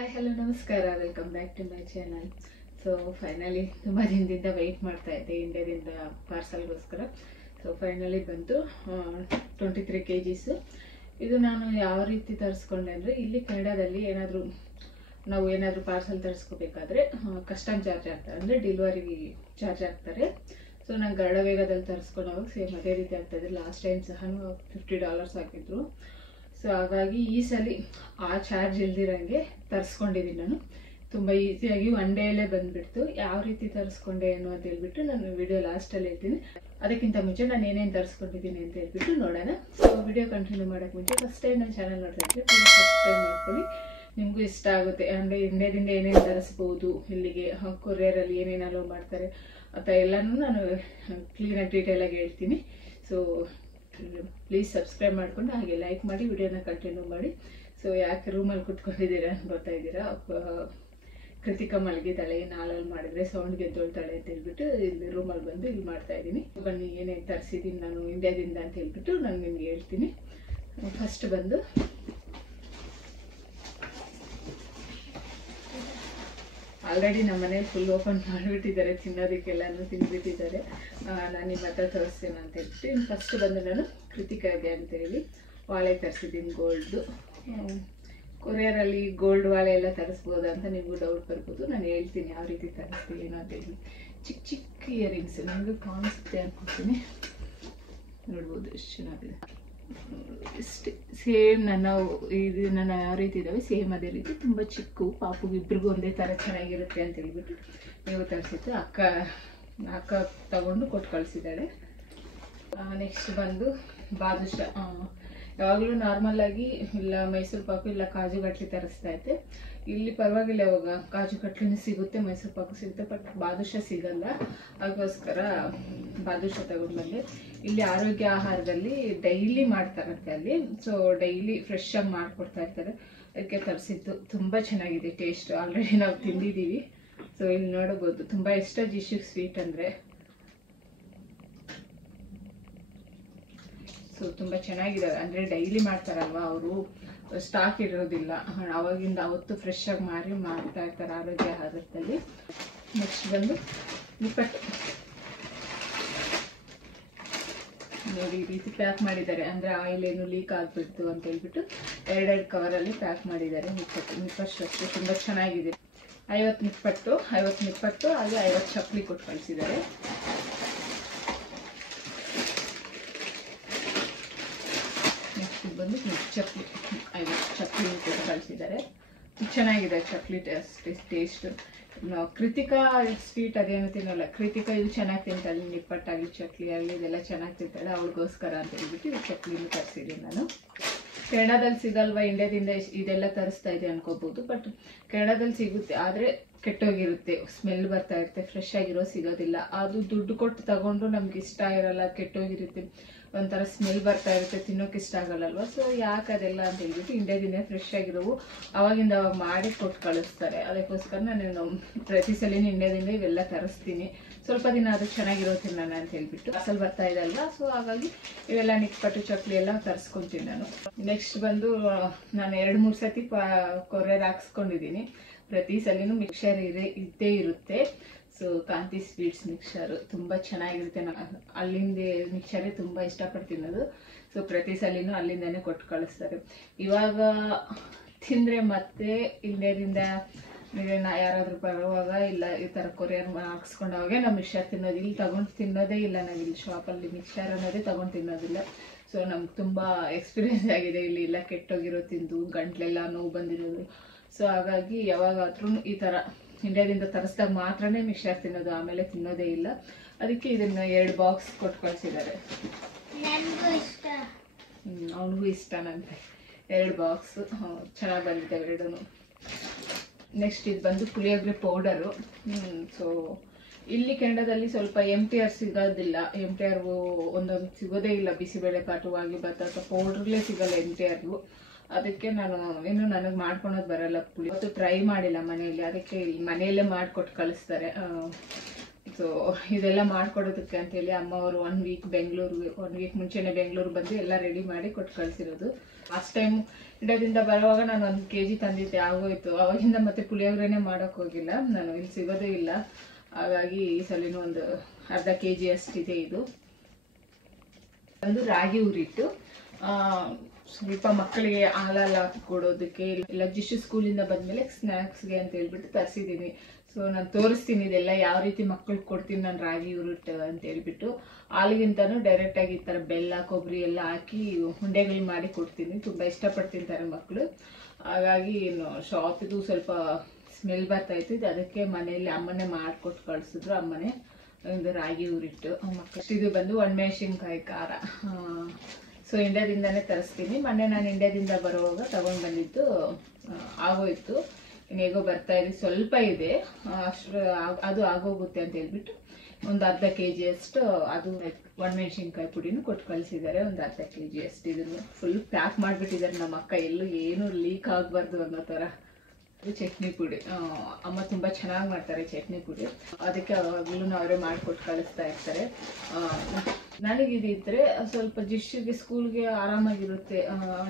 Hi hello ನಮಸ್ಕಾರ, welcome back to my channel. So finally ತುಂಬ ದಿನದಿಂದ ವೆಯ್ಟ್ ಮಾಡ್ತಾ ಇದ್ದೆ ಇಂಡಿಯಾದಿಂದ ಪಾರ್ಸಲ್ಗೋಸ್ಕರ. ಸೊ ಫೈನಲಿ ಬಂತು 23 kgs. ಇದು ನಾನು ಯಾವ ರೀತಿ ತರಿಸ್ಕೊಂಡೆ ಅಂದರೆ, ಇಲ್ಲಿ ಕೆನಡಾದಲ್ಲಿ ನಾವು ಏನಾದರೂ ಪಾರ್ಸಲ್ ತರಿಸ್ಕೋಬೇಕಾದ್ರೆ ಕಸ್ಟಮ್ ಚಾರ್ಜ್ ಆಗ್ತಾರೆ, ಅಂದರೆ ಡೆಲಿವರಿ ಚಾರ್ಜ್ ಆಗ್ತಾರೆ. ಸೊ ನಾನು ಗರಡ ವೇಗದಲ್ಲಿ ತರಿಸ್ಕೊಂಡಾಗ ಸೇಮ್ ಅದೇ ರೀತಿ ಆಗ್ತಾಯಿದೆ. ಲಾಸ್ಟ್ ಟೈಮ್ ಸಹ $50 ಹಾಕಿದ್ರು. ಸೊ ಹಾಗಾಗಿ ಈ ಸಲ ಆ ಚಾರ್ಜ್ ಇಲ್ದಿರಂಗೆ ತರಿಸ್ಕೊಂಡಿದ್ದೀನಿ. ನಾನು ತುಂಬ ಈಸಿಯಾಗಿ ಒನ್ ಡೇಯಲ್ಲೇ ಬಂದುಬಿಡ್ತು. ಯಾವ ರೀತಿ ತರಿಸ್ಕೊಂಡೆ ಏನು ಅಂತ ಹೇಳ್ಬಿಟ್ಟು ನಾನು ವಿಡಿಯೋ ಲಾಸ್ಟಲ್ಲಿ ಹೇಳ್ತೀನಿ. ಅದಕ್ಕಿಂತ ಮುಂಚೆ ನಾನು ಏನೇನು ತರಿಸ್ಕೊಂಡಿದ್ದೀನಿ ಅಂತ ಹೇಳ್ಬಿಟ್ಟು ನೋಡೋಣ. ಸೊ ವಿಡಿಯೋ ಕಂಟಿನ್ಯೂ ಮಾಡೋಕ್ಕೆ ಮುಂಚೆ ಫಸ್ಟ್ ಟೈಮ್ ನನ್ನ ಚಾನಲ್ ನೋಡ್ತಾ ಇದ್ದರೆ ಪ್ಲೀಸ್ ಸಬ್ಸ್ಕ್ರೈಬ್ ಮಾಡ್ಕೊಳ್ಳಿ. ನಿಮಗೂ ಇಷ್ಟ ಆಗುತ್ತೆ. ಅಂದರೆ ಇಂಡಿಯಾದಿಂದ ಏನೇನು ತರಿಸ್ಬೋದು, ಇಲ್ಲಿಗೆ ಕೊರಿಯರಲ್ಲಿ ಏನೇನು ಅಲೋ ಮಾಡ್ತಾರೆ ಅಂತ ಎಲ್ಲನೂ ನಾನು ಕ್ಲೀನಾಗಿ ಡೀಟೇಲಾಗಿ ಹೇಳ್ತೀನಿ. ಸೊ ಪ್ಲೀಸ್ ಸಬ್ಸ್ಕ್ರೈಬ್ ಮಾಡಿಕೊಂಡು ಹಾಗೆ ಲೈಕ್ ಮಾಡಿ ವಿಡಿಯೋನ ಕಂಟಿನ್ಯೂ ಮಾಡಿ. ಸೊ ಯಾಕೆ ರೂಮಲ್ಲಿ ಕುತ್ಕೊಂಡಿದ್ದೀರಾ ಬರ್ತಾ ಇದ್ದೀರಾ, ಕೃತಿಕಾ ಮಲಗಿದ್ದಾಳೆ, ನಾಳಲ್ಲಿ ಮಾಡಿದ್ರೆ ಸೌಂಡ್ಗೆ ಎದ್ದೊಳ್ತಾಳೆ ಅಂತ ಹೇಳ್ಬಿಟ್ಟು ಇಲ್ಲಿ ರೂಮಲ್ಲಿ ಬಂದು ಇಲ್ಲಿ ಮಾಡ್ತಾ ಇದ್ದೀನಿ. ಬನ್ನಿ ಏನೇನು ತರಿಸಿದ್ದೀನಿ ನಾನು ಇಂಡಿಯಾದಿಂದ ಅಂತ ಹೇಳ್ಬಿಟ್ಟು ನಾನು ನಿಮ್ಗೆ ಹೇಳ್ತೀನಿ. ಫಸ್ಟ್ ಬಂದು ಆಲ್ರೆಡಿ ನಮ್ಮ ಮನೇಲಿ ಫುಲ್ ಓಪನ್ ಮಾಡಿಬಿಟ್ಟಿದ್ದಾರೆ, ತಿನ್ನೋದಕ್ಕೆಲ್ಲನೂ ತಿಂದ್ಬಿಟ್ಟಿದ್ದಾರೆ. ನಾನು ನಿಮ್ಮ ಹತ್ರ ತೋರಿಸ್ತೇನೆ ಅಂತ ಹೇಳ್ಬಿಟ್ಟು ಇನ್ನು ಫಸ್ಟ್ ಬಂದು ನಾನು ಕೃತಿಕಾಗೆ ಅಂತೇಳಿ ವಾಳೆ ತರಿಸಿದ್ದೀನಿ, ಗೋಲ್ಡ್ದು. ಕೊರಿಯರಲ್ಲಿ ಗೋಲ್ಡ್ ವಾಳೆ ಎಲ್ಲ ತರಿಸ್ಬೋದಾ ಅಂತ ನಿಮಗೂ ಡೌಟ್ ಬರ್ಬೋದು. ನಾನು ಹೇಳ್ತೀನಿ ಯಾವ ರೀತಿ ತರಿಸ್ತೀನಿ ಏನು ಅಂತ ಹೇಳಿ. ಚಿಕ್ಕ ಚಿಕ್ಕ ಇಯರಿಂಗ್ಸ್ ನನಗೆ ಕಾಣಿಸುತ್ತೆ ಅನ್ಕೋತೀನಿ, ನೋಡ್ಬೋದು ಎಷ್ಟು ಚೆನ್ನಾಗಿದೆ. ಇಷ್ಟೇ ಸೇಮ್ ನನ್ನ ಯಾವ ರೀತಿ ಇದ್ದಾವೆ ಸೇಮ್ ಅದೇ ರೀತಿ, ತುಂಬ ಚಿಕ್ಕ ಪಾಪುಗೆ ಇಬ್ಬರಿಗೂ ಒಂದೇ ಥರ ಚೆನ್ನಾಗಿರುತ್ತೆ ಅಂತ ಹೇಳ್ಬಿಟ್ಟು ನೀವು ತರಿಸಿದ್ದು. ಅಕ್ಕ ತಗೊಂಡು ಕೊಟ್ಟು ಕಳಿಸಿದ್ದಾಳೆ. ನೆಕ್ಸ್ಟ್ ಬಂದು ಬಾದುಷಾ. ಯಾವಾಗಲೂ ನಾರ್ಮಲಾಗಿ ಇಲ್ಲ ಮೈಸೂರು ಪಾಕು ಇಲ್ಲ ಕಾಜು ಕಟ್ಲಿ ತರಿಸ್ತಾ ಇದ್ದೆ. ಇಲ್ಲಿ ಪರವಾಗಿಲ್ಲ, ಇವಾಗ ಕಾಜು ಕಟ್ಲಿನೂ ಸಿಗುತ್ತೆ, ಮೈಸೂರು ಪಾಕು ಸಿಗುತ್ತೆ, ಬಟ್ ಬಾದುಷಾ ಸಿಗಲ್ಲ. ಅದಕ್ಕೋಸ್ಕರ ಬಾದುಷಾ ತಗೊಂಡು ಬಂದೆ. ಇಲ್ಲಿ ಆರೋಗ್ಯ ಆಹಾರದಲ್ಲಿ ಡೈಲಿ ಮಾಡ್ತಾರಂತೆ ಅಲ್ಲಿ. ಸೊ ಡೈಲಿ ಫ್ರೆಶ್ ಆಗಿ ಮಾಡಿಕೊಡ್ತಾ ಇರ್ತಾರೆ, ಅದಕ್ಕೆ ತರಿಸಿದ್ದು. ತುಂಬ ಚೆನ್ನಾಗಿದೆ ಟೇಸ್ಟ್, ಆಲ್ರೆಡಿ ನಾವು ತಿಂದಿದ್ದೀವಿ. ಸೊ ಇಲ್ಲಿ ನೋಡಬಹುದು, ತುಂಬ ಇಷ್ಟ ಜಿಶಿಗೆ ಸ್ವೀಟ್ ಅಂದರೆ. ಸೊ ತುಂಬ ಚೆನ್ನಾಗಿದ್ದಾವೆ, ಅಂದರೆ ಡೈಲಿ ಮಾಡ್ತಾರಲ್ವ ಅವರು, ಸ್ಟಾಕ್ ಇರೋದಿಲ್ಲ, ಅವಾಗಿಂದ ಅವತ್ತು ಫ್ರೆಶ್ ಆಗಿ ಮಾಡ್ತಾ ಇರ್ತಾರೆ ಆರೋಗ್ಯ ಆಹಾರದಲ್ಲಿ. ನೆಕ್ಸ್ಟ್ ಬಂದು ನಿಪ್ಪಟ್ಟು ನೋಡಿ, ಈ ರೀತಿ ಪ್ಯಾಕ್ ಮಾಡಿದ್ದಾರೆ, ಅಂದರೆ ಆಯಿಲ್ ಏನು ಲೀಕ್ ಆಗಿಬಿಡ್ತು ಅಂತ ಹೇಳ್ಬಿಟ್ಟು 2 ಕವರಲ್ಲಿ ಪ್ಯಾಕ್ ಮಾಡಿದ್ದಾರೆ. ನಿಪ್ಪಟ್ಟು ಅಷ್ಟೇ ತುಂಬ ಚೆನ್ನಾಗಿದೆ. 50 ನಿಪ್ಪಟ್ಟು ಹಾಗೆ 50 ಚಪ್ಪಲಿ ಕೊಟ್ಟು ಕಳಿಸಿದ್ದಾರೆ. ನೆಕ್ಸ್ಟ್ ಬಂದು ಚಪ್ಪಲಿ 50 ಚಪ್ಪಲಿ ಕೊಟ್ಟು ಕಳಿಸಿದ್ದಾರೆ. ಚೆನ್ನಾಗಿದೆ ಚಪ್ಪಲಿ ಟೇಸ್ಟ್. ಕೃತಿಕಾ ಸ್ವೀಟ್ ಅದೇನು ತಿನ್ನೋಲ್ಲ, ಕೃತಿಕಾ ಇದು ಚೆನ್ನಾಗಿ ತಿಂತಾಳೆ, ನಿಪ್ಪಟ್ಟಾಗಲಿ ಚಕ್ಲಿ ಆಗಲಿ ಇದೆಲ್ಲ ಚೆನ್ನಾಗಿ ತಿಂತಾಳೆ, ಅವಳಿಗೋಸ್ಕರ ಅಂತ ಹೇಳ್ಬಿಟ್ಟು ಈ ಚಕ್ಲಿನೂ ತರಿಸಿದ್ದೀನಿ ನಾನು. ಕೆನಡಾದಲ್ಲಿ ಸಿಗಲ್ವಾ, ಇಂಡಿಯಾದಿಂದ ಇದೆಲ್ಲ ತರಿಸ್ತಾ ಇದೆ ಅನ್ಕೋಬಹುದು, ಬಟ್ ಕೆನಡಾದಲ್ಲಿ ಸಿಗುತ್ತೆ, ಆದರೆ ಕೆಟ್ಟೋಗಿರುತ್ತೆ, ಸ್ಮೆಲ್ ಬರ್ತಾ ಇರುತ್ತೆ, ಫ್ರೆಶ್ ಆಗಿರೋ ಸಿಗೋದಿಲ್ಲ. ಅದು ದುಡ್ಡು ಕೊಟ್ಟು ತಗೊಂಡು ನಮ್ಗೆ ಇಷ್ಟ ಇರಲ್ಲ, ಕೆಟ್ಟೋಗಿರುತ್ತೆ, ಒಂಥರ ಸ್ಮೆಲ್ ಬರ್ತಾ ಇರುತ್ತೆ, ತಿನ್ನೋಕೆ ಇಷ್ಟ ಆಗಲ್ಲಲ್ವ. ಸೊ ಯಾಕೆ ಅದೆಲ್ಲ ಅಂತ ಹೇಳ್ಬಿಟ್ಟು ಇಂಡಿಯಾದಿಂದ ಫ್ರೆಶ್ ಆಗಿರೋವು ಅವಾಗಿಂದ ಅವಾಗ ಮಾಡಿ ಕೊಟ್ಟು ಕಳಿಸ್ತಾರೆ. ಅದಕ್ಕೋಸ್ಕರ ನಾನು ಪ್ರತಿ ಸಲಿನ ಇಂಡಿಯಾದಿಂದ ಇವೆಲ್ಲ ತರಿಸ್ತೀನಿ. ಸ್ವಲ್ಪ ದಿನ ಅದು ಚೆನ್ನಾಗಿರೋ ತಿನ್ನೋಣ ಅಂತ ಹೇಳ್ಬಿಟ್ಟು ಪಾರ್ಸಲ್ ಬರ್ತಾ ಇದೆ ಅಲ್ವಾ, ಸೊ ಹಾಗಾಗಿ ಇವೆಲ್ಲ ನಿಪ್ಪಟ್ಟು ಚಕ್ಲಿ ಎಲ್ಲ ತರಿಸ್ಕೊತೀನಿ ನಾನು. ನೆಕ್ಸ್ಟ್ ಬಂದು ನಾನು 2-3 ಸತಿ ಕೊರಿಯರ್ ಹಾಕ್ಸ್ಕೊಂಡಿದ್ದೀನಿ. ಪ್ರತಿ ಸಲಿನೂ ಮಿಕ್ಸರ್ ಇದ್ದೇ ಇರುತ್ತೆ. ಸೊ ಕಾಂತಿ ಸ್ವೀಟ್ಸ್ ಮಿಕ್ಸರು ತುಂಬ ಚೆನ್ನಾಗಿರುತ್ತೆ. ನಾನು ಅಲ್ಲಿಂದ ಮಿಕ್ಸರೇ ತುಂಬ ಇಷ್ಟಪಡ್ತೀನಿ ಅದು. ಸೊ ಪ್ರತಿ ಸಲಿನೂ ಅಲ್ಲಿಂದನೇ ಕೊಟ್ಟು ಕಳಿಸ್ತಾರೆ. ಇವಾಗ ತಿಂದರೆ ಮತ್ತೆ ಇಂಡಿಯಾದಿಂದ ಯಾರಾದರೂ ಬರುವಾಗ ಇಲ್ಲ ಈ ಥರ ಕೊರಿಯರ್ ಹಾಕ್ಸ್ಕೊಂಡಾಗೆ ನಾವು ಮಿಕ್ಸರ್ ತಿನ್ನೋದು, ಇಲ್ಲಿ ತಗೊಂಡು ತಿನ್ನೋದೇ ಇಲ್ಲ. ನಾವು ಇಲ್ಲಿ ಶಾಪಲ್ಲಿ ಮಿಕ್ಸರ್ ಅನ್ನೋದೇ ತಗೊಂಡು ತಿನ್ನೋದಿಲ್ಲ. ಸೊ ನಮ್ಗೆ ತುಂಬ ಎಕ್ಸ್ಪೀರಿಯೆನ್ಸ್ ಆಗಿದೆ, ಇಲ್ಲಿ ಎಲ್ಲ ಕೆಟ್ಟೋಗಿರೋ ತಿಂದು ಗಂಟ್ಲೆಲ್ಲ ನೋವು ಬಂದಿರೋದು. ಸೊ ಹಾಗಾಗಿ ಯಾವಾಗಾದ್ರೂ ಈ ಥರ ಇಂಡಿಯಾದಿಂದ ತರಿಸಿದಾಗ ಮಾತ್ರನೇ ಮಿಕ್ಸರ್ ತಿನ್ನೋದು, ಆಮೇಲೆ ತಿನ್ನೋದೇ ಇಲ್ಲ. ಅದಕ್ಕೆ ಇದನ್ನು 2 ಬಾಕ್ಸ್ ಕೊಟ್ಟು ಕಳಿಸಿದ್ದಾರೆ. ಅವನಿಗೂ ಇಷ್ಟನಂತೆ 2 ಬಾಕ್ಸ್ ಚೆನ್ನಾಗಿ ಬಂದಿದ್ದಾವೆ 2. ನೆಕ್ಸ್ಟ್ ಇದು ಬಂದು ಪುಳಿಯೋಗರೆ ಪೌಡರು. ಸೊ ಇಲ್ಲಿ ಕೆನಡಾದಲ್ಲಿ ಸ್ವಲ್ಪ MTR ಸಿಗೋದಿಲ್ಲ, MTR ಒಂದೊಂದು ಸಿಗೋದೇ ಇಲ್ಲ. ಬಿಸಿಬೇಳೆ ಬಾಟುವಾಗಿ ಬತ್ತಾತ ಪೌಡ್ರಲ್ಲೇ ಸಿಗಲ್ಲ MTR. ಅದಕ್ಕೆ ನಾನು ಇನ್ನು ನನಗೆ ಮಾಡ್ಕೊಳೋದು ಬರಲ್ಲ, ಪುಳಿ ಇವತ್ತು ಟ್ರೈ ಮಾಡಿಲ್ಲ ಮನೆಯಲ್ಲಿ, ಅದಕ್ಕೆ ಇಲ್ಲಿ ಮನೆಯಲ್ಲೇ ಮಾಡಿಕೊಟ್ಟು ಕಳಿಸ್ತಾರೆ. ಸೊ ಸೊ ಇದೆಲ್ಲ ಮಾಡ್ಕೊಡೋದಕ್ಕೆ ಅಂತೇಳಿ ಅಮ್ಮ ಅವರು 1 ವೀಕ್ ಬೆಂಗಳೂರಿಗೆ 1 ವೀಕ್ ಮುಂಚೆನೇ ಬೆಂಗಳೂರು ಬಂದು ಎಲ್ಲ ರೆಡಿ ಮಾಡಿ ಕೊಟ್ಟು ಕಳಿಸಿರೋದು. ಲಾಸ್ಟ್ ಟೈಮ್ ಇಂಡಿಯಾದಿಂದ ಬರುವಾಗ ನಾನು 1 kg ತಂದಿದ್ದೆ, ಆಗೋಯ್ತು. ಅವಾಗಿಂದ ಮತ್ತೆ ಪುಳಿಯೋಗರೆನೇ ಮಾಡೋಕೆ ಹೋಗಿಲ್ಲ, ನಾನು ಇಲ್ಲಿ ಸಿಗೋದೇ ಇಲ್ಲ. ಹಾಗಾಗಿ ಈ ಸಲಿನೂ ಒಂದು ಅರ್ಧ kg ಅಷ್ಟಿದೆ. ಇದು ಒಂದು ರಾಗಿ ಹುರಿಟ್ಟು ಸ್ವಲ್ಪ ಮಕ್ಕಳಿಗೆ ಹಾಲೆಲ್ಲ ಕೊಡೋದಕ್ಕೆ, ಇಲ್ಲ ಜಿಶು ಸ್ಕೂಲಿಂದ ಬಂದಮೇಲೆ ಸ್ನ್ಯಾಕ್ಸ್ಗೆ ಅಂತ ಹೇಳ್ಬಿಟ್ಟು ತರಿಸಿದ್ದೀನಿ. ಸೊ ನಾನು ತೋರಿಸ್ತೀನಿ ಇದೆಲ್ಲ ಯಾವ ರೀತಿ ಮಕ್ಕಳಿಗೆ ಕೊಡ್ತೀನಿ ನಾನು ರಾಗಿ ಹುರಿಟ್ಟು ಅಂತ ಹೇಳ್ಬಿಟ್ಟು. ಹಾಲಿಗಿಂತನೂ ಡೈರೆಕ್ಟಾಗಿ ಈ ಥರ ಬೆಲ್ಲ ಕೊಬ್ಬರಿ ಎಲ್ಲ ಹಾಕಿ ಉಂಡೆಗಳು ಮಾಡಿ ಕೊಡ್ತೀನಿ. ತುಂಬ ಇಷ್ಟಪಟ್ಟು ತಿಂತಾರೆ ಮಕ್ಕಳು. ಹಾಗಾಗಿ ಶಾಪಿದು ಸ್ವಲ್ಪ ಸ್ಮೆಲ್ ಬರ್ತಾಯಿತ್ತು, ಅದಕ್ಕೆ ಮನೆಯಲ್ಲಿ ಅಮ್ಮನೇ ಮಾಡಿಕೊಟ್ಟು ಕಳಿಸಿದ್ರು. ಅಮ್ಮನೇ ಒಂದು ರಾಗಿ ಹುರಿಟ್ಟು ಮಕ್ಕಳು. ಇದು ಬಂದು ಒಣಮೆಣಸಿನ್ಕಾಯಿ ಖಾರ. ಸೊ ಇಂಡಿಯಾದಿಂದನೇ ತರಿಸ್ತೀನಿ. ಮೊನ್ನೆ ನಾನು ಇಂಡಿಯಾದಿಂದ ಬರುವಾಗ ತಗೊಂಡು ಬಂದಿದ್ದು ಆಗೋಯ್ತು. ಹೇಗೋ ಬರ್ತಾ ಇದೆ, ಸ್ವಲ್ಪ ಇದೆ, ಅಷ್ಟು ಅದು ಆಗೋಗುತ್ತೆ ಅಂತ ಹೇಳ್ಬಿಟ್ಟು ಒಂದು ಅರ್ಧ kg ಅಷ್ಟು ಅದು ಒಣಮೆಣಸಿನ್ಕಾಯಿ ಪುಡಿನೂ ಕೊಟ್ಟು ಕಳಿಸಿದ್ದಾರೆ. ಒಂದು ಅರ್ಧ kg ಅಷ್ಟು ಇದನ್ನು ಫುಲ್ ಪ್ಯಾಕ್ ಮಾಡಿಬಿಟ್ಟಿದ್ದಾರೆ ನಮ್ಮ ಅಕ್ಕ, ಎಲ್ಲೂ ಏನೂ ಲೀಕ್ ಆಗಬಾರ್ದು ಅನ್ನೋ ಥರ. ಚಟ್ನಿ ಪುಡಿ ಅಮ್ಮ ತುಂಬ ಚೆನ್ನಾಗಿ ಮಾಡ್ತಾರೆ ಚಟ್ನಿ ಪುಡಿ, ಅದಕ್ಕೆ ಅವಾಗಲೂ ಅವರೇ ಮಾಡಿಕೊಟ್ಟು ಕಳಿಸ್ತಾ ಇರ್ತಾರೆ. ನನಗಿದಿದ್ರೆ ಸ್ವಲ್ಪ ಜಿಶ್ಗೆ ಸ್ಕೂಲ್ಗೆ ಆರಾಮಾಗಿರುತ್ತೆ.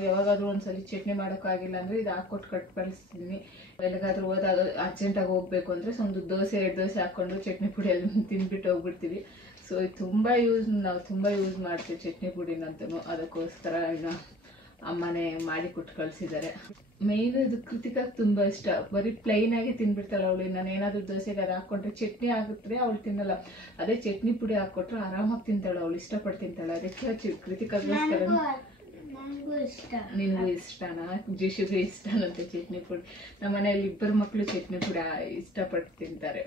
ಯಾವಾಗಾದ್ರೂ ಒಂದ್ಸಲಿ ಚಟ್ನಿ ಮಾಡೋಕ್ಕಾಗಿಲ್ಲ ಅಂದರೆ ಇದು ಹಾಕ್ಕೊಟ್ಟು ಕಟ್ಟು ಕಳಿಸ್ತೀನಿ. ಎಲ್ಲಿಗಾದ್ರೂ ಹೋದಾಗ ಅರ್ಜೆಂಟಾಗಿ ಹೋಗ್ಬೇಕು ಅಂದರೆ ಒಂದು ದೋಸೆ 2 ದೋಸೆ ಹಾಕ್ಕೊಂಡು ಚಟ್ನಿ ಪುಡಿ ಎಲ್ಲ ತಿಂದ್ಬಿಟ್ಟು ಹೋಗ್ಬಿಡ್ತೀವಿ. ಸೊ ಇದು ನಾವು ತುಂಬ ಯೂಸ್ ಮಾಡ್ತೀವಿ ಚಟ್ನಿ ಪುಡಿನಂತೂ. ಅದಕ್ಕೋಸ್ಕರ ಇನ್ನು ಅಮ್ಮನೇ ಮಾಡಿ ಕೊಟ್ಟು ಕಳಿಸಿದ್ದಾರೆ. ಮೇಯ್ನು ಇದು ಕೃತಿಕಾಗೆ ತುಂಬ ಇಷ್ಟ. ಬರೀ ಪ್ಲೈನ್ ಆಗಿ ತಿನ್ಬಿಡ್ತಾಳೆ ಅವಳು. ನಾನು ಏನಾದರೂ ದೋಸೆಗೆ ಅದು ಹಾಕ್ಕೊಂಡ್ರೆ ಚಟ್ನಿ ಆಗುತ್ತೆ, ಅವಳು ತಿನ್ನಲ್ಲ. ಅದೇ ಚಟ್ನಿ ಪುಡಿ ಹಾಕ್ಕೊಟ್ರೆ ಆರಾಮಾಗಿ ತಿಂತಾಳೆ, ಅವಳು ಇಷ್ಟಪಟ್ಟು ತಿಂತಾಳೆ. ಅದಕ್ಕೆ ಕೃತಿಕಾಗೋಸ್ಕರ. ನಿನ್ಗೂ ಇಷ್ಟನಾ? ಜಿಶುಗೂ ಇಷ್ಟನಂತೆ ಚಟ್ನಿ ಪುಡಿ. ನಮ್ಮ ಮನೆಯಲ್ಲಿ 2 ಮಕ್ಕಳು ಚಟ್ನಿ ಪುಡಿ ಇಷ್ಟಪಟ್ಟು ತಿಂತಾರೆ.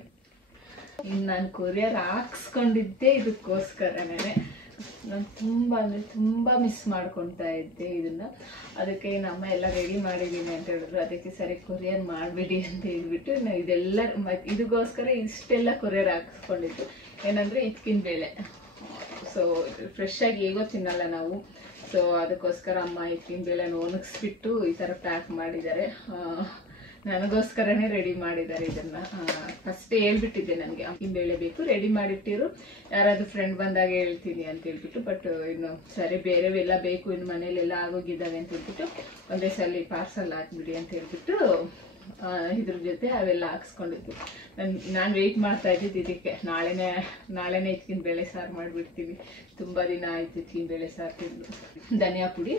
ಇನ್ನು ನಾನು ಕೊರಿಯರ್ ಹಾಕ್ಸ್ಕೊಂಡಿದ್ದೆ ಇದಕ್ಕೋಸ್ಕರನೇ. ನಾನು ತುಂಬ ಅಂದರೆ ತುಂಬ ಮಿಸ್ ಮಾಡ್ಕೊತಾ ಇದ್ದೆ ಇದನ್ನು. ಅದಕ್ಕೆ ನಮ್ಮ ಎಲ್ಲ ರೆಡಿ ಮಾಡಿದ್ದೀನಿ ಅಂತ ಹೇಳಿದ್ರು. ಅದಕ್ಕೆ ಸರಿ ಕೊರಿಯರ್ ಮಾಡಿಬಿಡಿ ಅಂತ ಹೇಳ್ಬಿಟ್ಟು ನಾವು ಇದೆಲ್ಲ ಇದಕ್ಕೋಸ್ಕರ ಇಷ್ಟೆಲ್ಲ ಕೊರಿಯರ್ ಹಾಕ್ಸ್ಕೊಂಡಿದ್ದು. ಏನಂದರೆ ಇದ್ಕಿನ ಬೇಳೆ. ಸೊ ಫ್ರೆಶ್ ಆಗಿ ಹೇಗೋ ತಿನ್ನಲ್ಲ ನಾವು. ಸೊ ಅದಕ್ಕೋಸ್ಕರ ಅಮ್ಮ ಇದ್ಕಿನ ಬೇಳೆನ ಒಣಗಿಸ್ಬಿಟ್ಟು ಈ ಥರ ಪ್ಯಾಕ್ ಮಾಡಿದ್ದಾರೆ. ನನಗೋಸ್ಕರನೇ ರೆಡಿ ಮಾಡಿದ್ದಾರೆ ಇದನ್ನು. ಫಸ್ಟ್ ಹೇಳ್ಬಿಟ್ಟಿದ್ದೆ ನನಗೆ ಅಕ್ಕಿನ ಬೇಳೆ ಬೇಕು, ರೆಡಿ ಮಾಡಿಟ್ಟಿರು, ಯಾರಾದರೂ ಫ್ರೆಂಡ್ ಬಂದಾಗ ಹೇಳ್ತೀನಿ ಅಂತ ಹೇಳ್ಬಿಟ್ಟು. ಬಟ್ ಇನ್ನು ಸರಿ ಬೇರೆವೆಲ್ಲ ಬೇಕು, ಇನ್ನು ಮನೇಲೆಲ್ಲ ಆಗೋಗಿದ್ದಾವೆ ಅಂತ ಹೇಳ್ಬಿಟ್ಟು ಒಂದೇ ಸಲ ಪಾರ್ಸಲ್ ಹಾಕ್ಬಿಡಿ ಅಂತ ಹೇಳ್ಬಿಟ್ಟು ಇದ್ರ ಜೊತೆ ಅವೆಲ್ಲ ಹಾಕ್ಸ್ಕೊಂಡಿದ್ದು. ನಾನು ವೆಯ್ಟ್ ಮಾಡ್ತಾ ಇದ್ದಿದ್ದು ಇದಕ್ಕೆ. ನಾಳೆನೇ ಇದ್ಕಿನ ಬೇಳೆ ಸಾರು ಮಾಡಿಬಿಡ್ತೀವಿ. ತುಂಬ ದಿನ ಆಯ್ತು ಇದ್ಕಿನ ಬೇಳೆ ಸಾರು ತಿಂದು. ಧನಿಯಾ ಪುಡಿ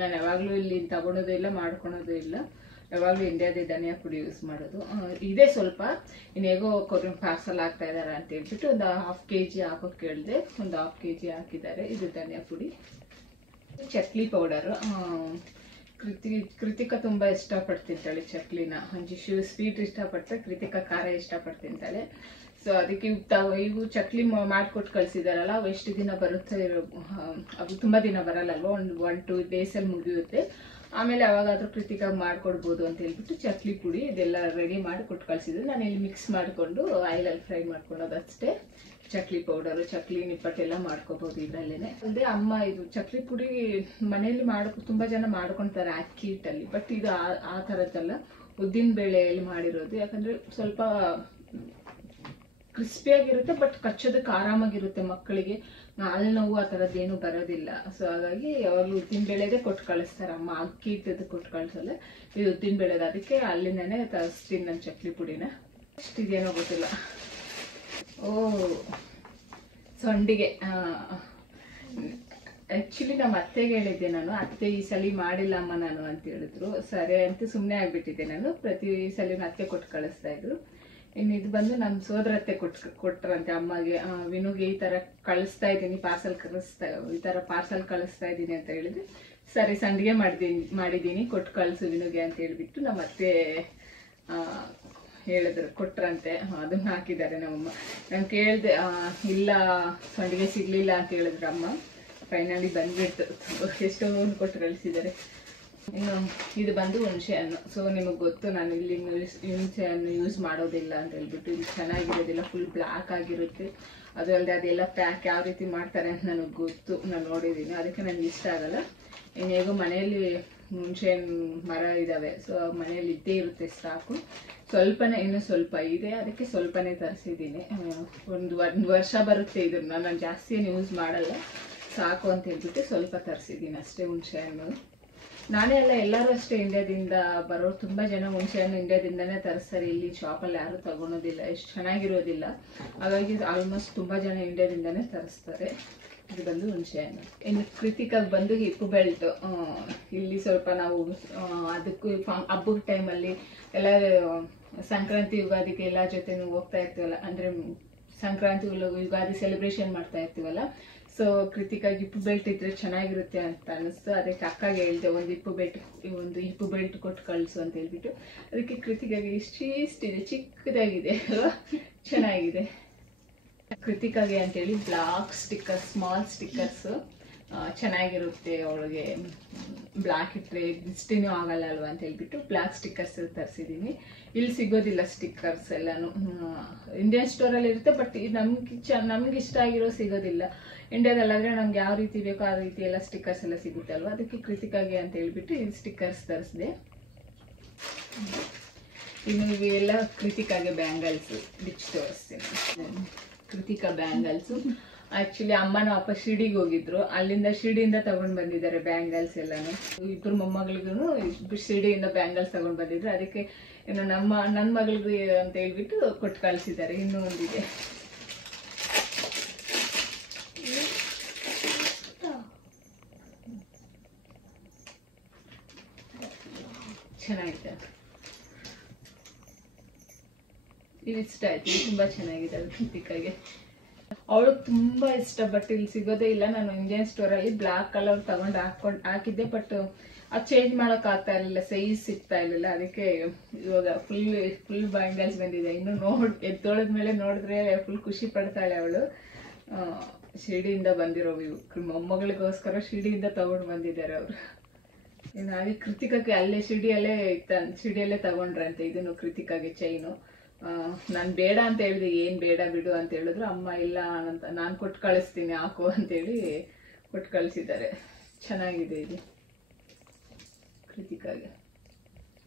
ನಾನು ಯಾವಾಗಲೂ ಇಲ್ಲಿ ತಗೊಳೋದು ಇಲ್ಲ, ಮಾಡ್ಕೊಳೋದು ಇಲ್ಲ. ಯಾವಾಗಲೂ ಇಂಡಿಯಾದೇ ಧನಿಯಾ ಪುಡಿ ಯೂಸ್ ಮಾಡೋದು. ಇದೇ ಸ್ವಲ್ಪ ಇನ್ನು ಹೇಗೋ ಪಾರ್ಸಲ್ ಹಾಕ್ತಾ ಇದ್ದಾರೆ ಅಂತ ಹೇಳ್ಬಿಟ್ಟು ಒಂದು 1/2 kg ಹಾಕೋಕೆ ಕೇಳಿದೆ. ಒಂದು 1/2 kg ಹಾಕಿದ್ದಾರೆ. ಇದು ಧನಿಯಾ ಪುಡಿ. ಚಕ್ಲಿ ಪೌಡರು. ಕೃತಿಕಾ ತುಂಬ ಇಷ್ಟಪಡ್ತಿಂತಾಳೆ ಚಕ್ಲಿನ. ಜಿಶು ಸ್ವೀಟ್ ಇಷ್ಟಪಡ್ತಾರೆ, ಕೃತಿಕಾ ಖಾರ ಇಷ್ಟಪಡ್ತಿಂತಾಳೆ. ಸೊ ಅದಕ್ಕೆ ಇವು ಚಕ್ಲಿ ಮಾಡಿಕೊಟ್ಟು ಕಳಿಸಿದಾರಲ್ಲ, ಅವು ಎಷ್ಟು ದಿನ ಬರುತ್ತೆ? ಅವು ತುಂಬ ದಿನ ಬರಲ್ಲಲ್ವ, ಒಂದು 1-2 ಡೇಸಲ್ಲಿ ಮುಗಿಯುತ್ತೆ. ಆಮೇಲೆ ಯಾವಾಗಾದ್ರೂ ಕೃತಿಕಾಗಿ ಮಾಡ್ಕೊಡ್ಬೋದು ಅಂತ ಹೇಳ್ಬಿಟ್ಟು ಚಕ್ಲಿ ಪುಡಿ ಇದೆಲ್ಲ ರೆಡಿ ಮಾಡಿ ಕೊಟ್ಟು ಕಳಿಸಿದ್ರು. ನಾನು ಇಲ್ಲಿ ಮಿಕ್ಸ್ ಮಾಡಿಕೊಂಡು ಆಯಿಲಲ್ಲಿ ಫ್ರೈ ಮಾಡ್ಕೊಳೋದು ಅಷ್ಟೇ. ಚಕ್ಲಿ ಪೌಡರು, ಚಕ್ಲಿ ನಿಪ್ಪಟ್ಟೆಲ್ಲ ಮಾಡ್ಕೋಬೋದು ಇದರಲ್ಲೇ. ಅಲ್ಲದೆ ಅಮ್ಮ ಇದು ಚಕ್ಲಿ ಪುಡಿ ಮನೆಯಲ್ಲಿ ತುಂಬ ಜನ ಮಾಡ್ಕೊತಾರೆ ಅಕ್ಕಿ ಹಿಟ್ಟಲ್ಲಿ. ಬಟ್ ಇದು ಆ ಥರದ್ದಲ್ಲ, ಉದ್ದಿನ ಬೇಳೆಯಲ್ಲಿ ಮಾಡಿರೋದು. ಯಾಕಂದರೆ ಸ್ವಲ್ಪ ಕ್ರಿಸ್ಪಿಯಾಗಿರುತ್ತೆ, ಬಟ್ ಕಚ್ಚೋದಕ್ಕೆ ಆರಾಮಾಗಿರುತ್ತೆ ಮಕ್ಕಳಿಗೆ. ಹಾಲು ನೋವು ಆ ಥರದ್ದೇನು ಬರೋದಿಲ್ಲ. ಸೊ ಹಾಗಾಗಿ ಯಾವಾಗಲೂ ಉದ್ದಿನ ಬೇಳೆದೇ ಕೊಟ್ಟು ಕಳಿಸ್ತಾರೆ ಅಮ್ಮ, ಅಕ್ಕಿ ಹಿಟ್ಟದ್ದು ಕೊಟ್ಟು ಕಳಿಸಲ್ಲ. ಇದು ಉದ್ದಿನ ಬೇಳೆದು, ಅದಕ್ಕೆ ಅಲ್ಲಿಂದನೇ ತರಿಸ್ತೀನಿ ನಾನು ಚಕ್ಲಿ ಪುಡಿನ. ಅಷ್ಟಿದೇನೋ ಗೊತ್ತಿಲ್ಲ. ಸಂಡಿಗೆ ಆ್ಯಕ್ಚುಲಿ ನಮ್ಮ ಅತ್ತೆಗೆ ಹೇಳಿದ್ದೆ ನಾನು. ಅತ್ತೆ ಈ ಸಲ ಮಾಡಿಲ್ಲ ಅಮ್ಮ ನಾನು ಅಂತ ಹೇಳಿದ್ರು. ಸರಿ ಅಂತ ಸುಮ್ಮನೆ ಆಗಿಬಿಟ್ಟಿದ್ದೆ ನಾನು. ಪ್ರತಿ ಸಲಿನ ಅತ್ತೆ ಕೊಟ್ಟು ಕಳಿಸ್ತಾ ಇದ್ರು. ಇನ್ನು ಇದು ಬಂದು ನಮ್ಮ ಸೋದರತ್ತೆ ಕೊಟ್ರಂತೆ ಅಮ್ಮಗೆ. ವಿನುಗೆ ಈ ಥರ ಕಳಿಸ್ತಾ ಇದ್ದೀನಿ, ಈ ಥರ ಪಾರ್ಸಲ್ ಕಳಿಸ್ತಾ ಇದ್ದೀನಿ ಅಂತ ಹೇಳಿದ್ರೆ, ಸರಿ ಸಂಡಿಗೆ ಮಾಡಿದ್ದೀನಿ ಕೊಟ್ಟು ಕಳಿಸು ವಿನುಗೆ ಅಂತ ಹೇಳ್ಬಿಟ್ಟು ನಮ್ಮ ಅತ್ತೆ ಹೇಳಿದ್ರು, ಕೊಟ್ರಂತೆ. ಅದನ್ನ ಹಾಕಿದ್ದಾರೆ ನಮ್ಮಮ್ಮ. ನಾನು ಕೇಳಿದೆ, ಇಲ್ಲ ಸಂಡಿಗೆ ಸಿಗಲಿಲ್ಲ ಅಂತ ಹೇಳಿದ್ರು ಅಮ್ಮ. ಫೈನಲಿ ಬಂದ್ಬಿಡ್ತು. ಎಷ್ಟೋ ಕೊಟ್ಟು ಕಳಿಸಿದ್ದಾರೆ. ಇನ್ನು ಇದು ಬಂದು ಹುಣಸೆ ಹಣ್ಣು. ಸೊ ನಿಮಗೆ ಗೊತ್ತು ನಾನು ಇಲ್ಲಿ ಹುಣಸೆ ಹಣ್ಣು ಯೂಸ್ ಮಾಡೋದಿಲ್ಲ ಅಂತ ಹೇಳ್ಬಿಟ್ಟು. ಇದು ಚೆನ್ನಾಗಿರೋದಿಲ್ಲ, ಫುಲ್ ಬ್ಲ್ಯಾಕ್ ಆಗಿರುತ್ತೆ. ಅದು ಅಲ್ಲದೆ ಅದೆಲ್ಲ ಪ್ಯಾಕ್ ಯಾವ ರೀತಿ ಮಾಡ್ತಾರೆ ಅಂತ ನನಗೆ ಗೊತ್ತು, ನಾನು ನೋಡಿದ್ದೀನಿ. ಅದಕ್ಕೆ ನನಗೆ ಇಷ್ಟ ಆಗಲ್ಲ. ಹೇಗೋ ಮನೆಯಲ್ಲಿ ಹುಣಸೆ ಹಣ್ಣು ಮರ ಇದ್ದಾವೆ, ಸೊ ಮನೆಯಲ್ಲಿ ಇದ್ದೇ ಇರುತ್ತೆ ಸ್ಟಾಕು. ಸ್ವಲ್ಪನೇ, ಇನ್ನು ಸ್ವಲ್ಪ ಇದೆ, ಅದಕ್ಕೆ ಸ್ವಲ್ಪನೇ ತರಿಸಿದ್ದೀನಿ. ಒಂದು ವರ್ಷ ಬರುತ್ತೆ ಇದನ್ನ, ನಾನು ಜಾಸ್ತಿ ಏನು ಯೂಸ್ ಮಾಡಲ್ಲ, ಸಾಕು ಅಂತ ಹೇಳ್ಬಿಟ್ಟು ಸ್ವಲ್ಪ ತರಿಸಿದ್ದೀನಿ ಅಷ್ಟೇ ಹುಣಸೆ ಹಣ್ಣು. ನಾನೇ ಅಲ್ಲ, ಎಲ್ಲರೂ ಅಷ್ಟೇ ಇಂಡಿಯಾದಿಂದ ಬರೋರು ತುಂಬ ಜನ ಹುಣಸೆ ಹಣ್ಣು ಇಂಡಿಯಾದಿಂದನೇ ತರಿಸ್ತಾರೆ. ಇಲ್ಲಿ ಶಾಪಲ್ಲಿ ಯಾರು ತಗೊಳೋದಿಲ್ಲ, ಎಷ್ಟು ಚೆನ್ನಾಗಿರೋದಿಲ್ಲ. ಹಾಗಾಗಿ ಆಲ್ಮೋಸ್ಟ್ ತುಂಬ ಜನ ಇಂಡಿಯಾದಿಂದನೇ ತರಿಸ್ತಾರೆ. ಇದು ಬಂದು ಹುಣಸೆ ಹಣ್ಣು. ಇನ್ನು ಕೃತಿಕಾಗಿ ಬಂದು ಹಿಪ್ಪು ಬೆಲ್ಟ್. ಇಲ್ಲಿ ಸ್ವಲ್ಪ ನಾವು ಅದಕ್ಕೂ ಹಬ್ಬದ ಟೈಮಲ್ಲಿ ಎಲ್ಲ ಸಂಕ್ರಾಂತಿ ಯುಗಾದಿಗೆ ಎಲ್ಲ ಜೊತೆನೂ ಹೋಗ್ತಾ ಇರ್ತೀವಲ್ಲ, ಅಂದರೆ ಸಂಕ್ರಾಂತಿ ಯುಗಾದಿ ಸೆಲೆಬ್ರೇಷನ್ ಮಾಡ್ತಾ ಇರ್ತೀವಲ್ಲ. ಸೊ ಕೃತಿಕಾಗಿ ಹಿಪ್ಪು ಬೆಲ್ಟ್ ಇದ್ರೆ ಚೆನ್ನಾಗಿರುತ್ತೆ ಅಂತ ಅನಿಸ್ತು. ಅದಕ್ಕೆ ಅಕ್ಕಗೆ ಹೇಳಿದೆ ಒಂದು ಹಿಪ್ಪು ಬೆಲ್ಟ್ ಕೊಟ್ಟು ಕಳಿಸು ಅಂತ ಹೇಳ್ಬಿಟ್ಟು. ಅದಕ್ಕೆ ಕೃತಿಕಾಗಿ ಇಷ್ಟಿದೆ, ಚಿಕ್ಕದಾಗಿದೆ ಅಲ್ವಾ, ಚೆನ್ನಾಗಿದೆ. ಕೃತಿಕಾಗೆ ಅಂತೇಳಿ ಬ್ಲಾಕ್ ಸ್ಟಿಕ್ಕರ್ಸ್, ಸ್ಮಾಲ್ ಸ್ಟಿಕ್ಕರ್ಸ್ ಚೆನ್ನಾಗಿರುತ್ತೆ. ಅವಳಿಗೆ ಬ್ಲಾಕ್ ಇಟ್ಟರೆ ದಿಷ್ಟಿನೂ ಆಗಲ್ಲ ಅಲ್ವಾ ಅಂತ ಹೇಳ್ಬಿಟ್ಟು ಬ್ಲಾಕ್ ಸ್ಟಿಕ್ಕರ್ಸ್ ತರಿಸಿದ್ದೀನಿ. ಇಲ್ಲಿ ಸಿಗೋದಿಲ್ಲ ಸ್ಟಿಕ್ಕರ್ಸ್ ಎಲ್ಲಾನು, ಇಂಡಿಯನ್ ಸ್ಟೋರಲ್ಲಿ ಇರುತ್ತೆ, ಬಟ್ ನಮ್ಗೆ ಇಷ್ಟ ಆಗಿರೋ ಸಿಗೋದಿಲ್ಲ. ಇಂಡಿಯಾದಲ್ಲಾದರೆ ನಮ್ಗೆ ಯಾವ ರೀತಿ ಬೇಕೋ ಆ ರೀತಿ ಎಲ್ಲ ಸ್ಟಿಕ್ಕರ್ಸ್ ಎಲ್ಲ ಸಿಗುತ್ತೆ ಅಲ್ವಾ. ಅದಕ್ಕೆ ಕೃತಿಕಾಗೆ ಅಂತ ಹೇಳ್ಬಿಟ್ಟು ಈ ಸ್ಟಿಕ್ಕರ್ಸ್ ತರಿಸಿದೆ. ಇನ್ನು ಇವೆಲ್ಲ ಕೃತಿಕಾಗೆ ಬ್ಯಾಂಗಲ್ಸ್ ಬಿಚ್ಚಿ ತೋರಿಸ್ತೀನಿ. ಕೃತಿಕಾ ಬ್ಯಾಂಗಲ್ಸು ಆಕ್ಚುಲಿ ಅಮ್ಮನ ಅಪ್ಪ ಶಿರ್ಡಿಗೆ ಹೋಗಿದ್ರು, ಅಲ್ಲಿಂದ ಶಿರ್ಡಿಯಿಂದ ತಗೊಂಡ್ ಬಂದಿದ್ದಾರೆ ಬ್ಯಾಂಗಲ್ಸ್ ಎಲ್ಲಾನು. ಇಬ್ರು ಮೊಮ್ಮಗಳಿಗೂ ಶಿರ್ಡಿಯಿಂದ ಬ್ಯಾಂಗಲ್ಸ್ ತಗೊಂಡ್ ಬಂದಿದ್ರು. ಅದಕ್ಕೆ ಇನ್ನು ನನ್ನ ಮಗಳಿಗೆ ಅಂತ ಹೇಳ್ಬಿಟ್ಟು ಕೊಟ್ಟು ಕಳಿಸಿದ್ದಾರೆ. ಇನ್ನೂ ಒಂದಿದೆ. ಚೆನ್ನಾಗಿದೆ, ಇದು ಇಷ್ಟ ಆಯ್ತು, ಇದು ತುಂಬಾ ಚೆನ್ನಾಗಿದೆ. ಅದು ಕೃತಿಕಾಗೆ ಅವಳಿಗೆ ತುಂಬಾ ಇಷ್ಟ, ಬಟ್ ಇಲ್ಲಿ ಸಿಗೋದೇ ಇಲ್ಲ. ನಾನು ಇಂಡಿಯನ್ ಸ್ಟೋರ್ ಅಲ್ಲಿ ಬ್ಲಾಕ್ ಕಲರ್ ತಗೊಂಡು ಹಾಕಿದ್ದೆ, ಬಟ್ ಅದು ಚೇಂಜ್ ಮಾಡಕ್ ಆಗ್ತಾ ಇರಲಿಲ್ಲ, ಸೈಜ್ ಸಿಗ್ತಾ ಇರಲಿಲ್ಲ. ಅದಕ್ಕೆ ಇವಾಗ ಫುಲ್ ಬ್ಯಾಂಗಲ್ಸ್ ಬಂದಿದೆ. ಇನ್ನು ಎದ್ದೊಳದ್ಮೇಲೆ ನೋಡಿದ್ರೆ ಫುಲ್ ಖುಷಿ ಪಡ್ತಾಳೆ ಅವಳು. ಶಿರ್ಡಿಯಿಂದ ಬಂದಿರೋ ಮೊಮ್ಮಗಳಿಗೋಸ್ಕರ ಶಿರ್ಡಿಯಿಂದ ತಗೊಂಡು ಬಂದಿದ್ದಾರೆ ಅವರು. ನಾವೀಗ ಕೃತಿಕಾಗೆ ಅಲ್ಲೇ ಶಿರ್ಡಿಯಲ್ಲೇ ತಗೊಂಡ್ರಂತೆ ಇದನ್ನು, ಕೃತಿಕಾಗೆ ಚೈನು. ನಾನು ಬೇಡ ಅಂತ ಹೇಳಿದೆ, ಏನ್ ಬೇಡ ಬಿಡು ಅಂತ ಹೇಳಿದ್ರು. ಅಮ್ಮ ಇಲ್ಲ ಅಂತ, ನಾನು ಕೊಟ್ಟು ಕಳಿಸ್ತೀನಿ ಹಾಕು ಅಂತೇಳಿ ಕೊಟ್ಟು ಕಳಿಸಿದ್ದಾರೆ. ಚೆನ್ನಾಗಿದೆ ಇದು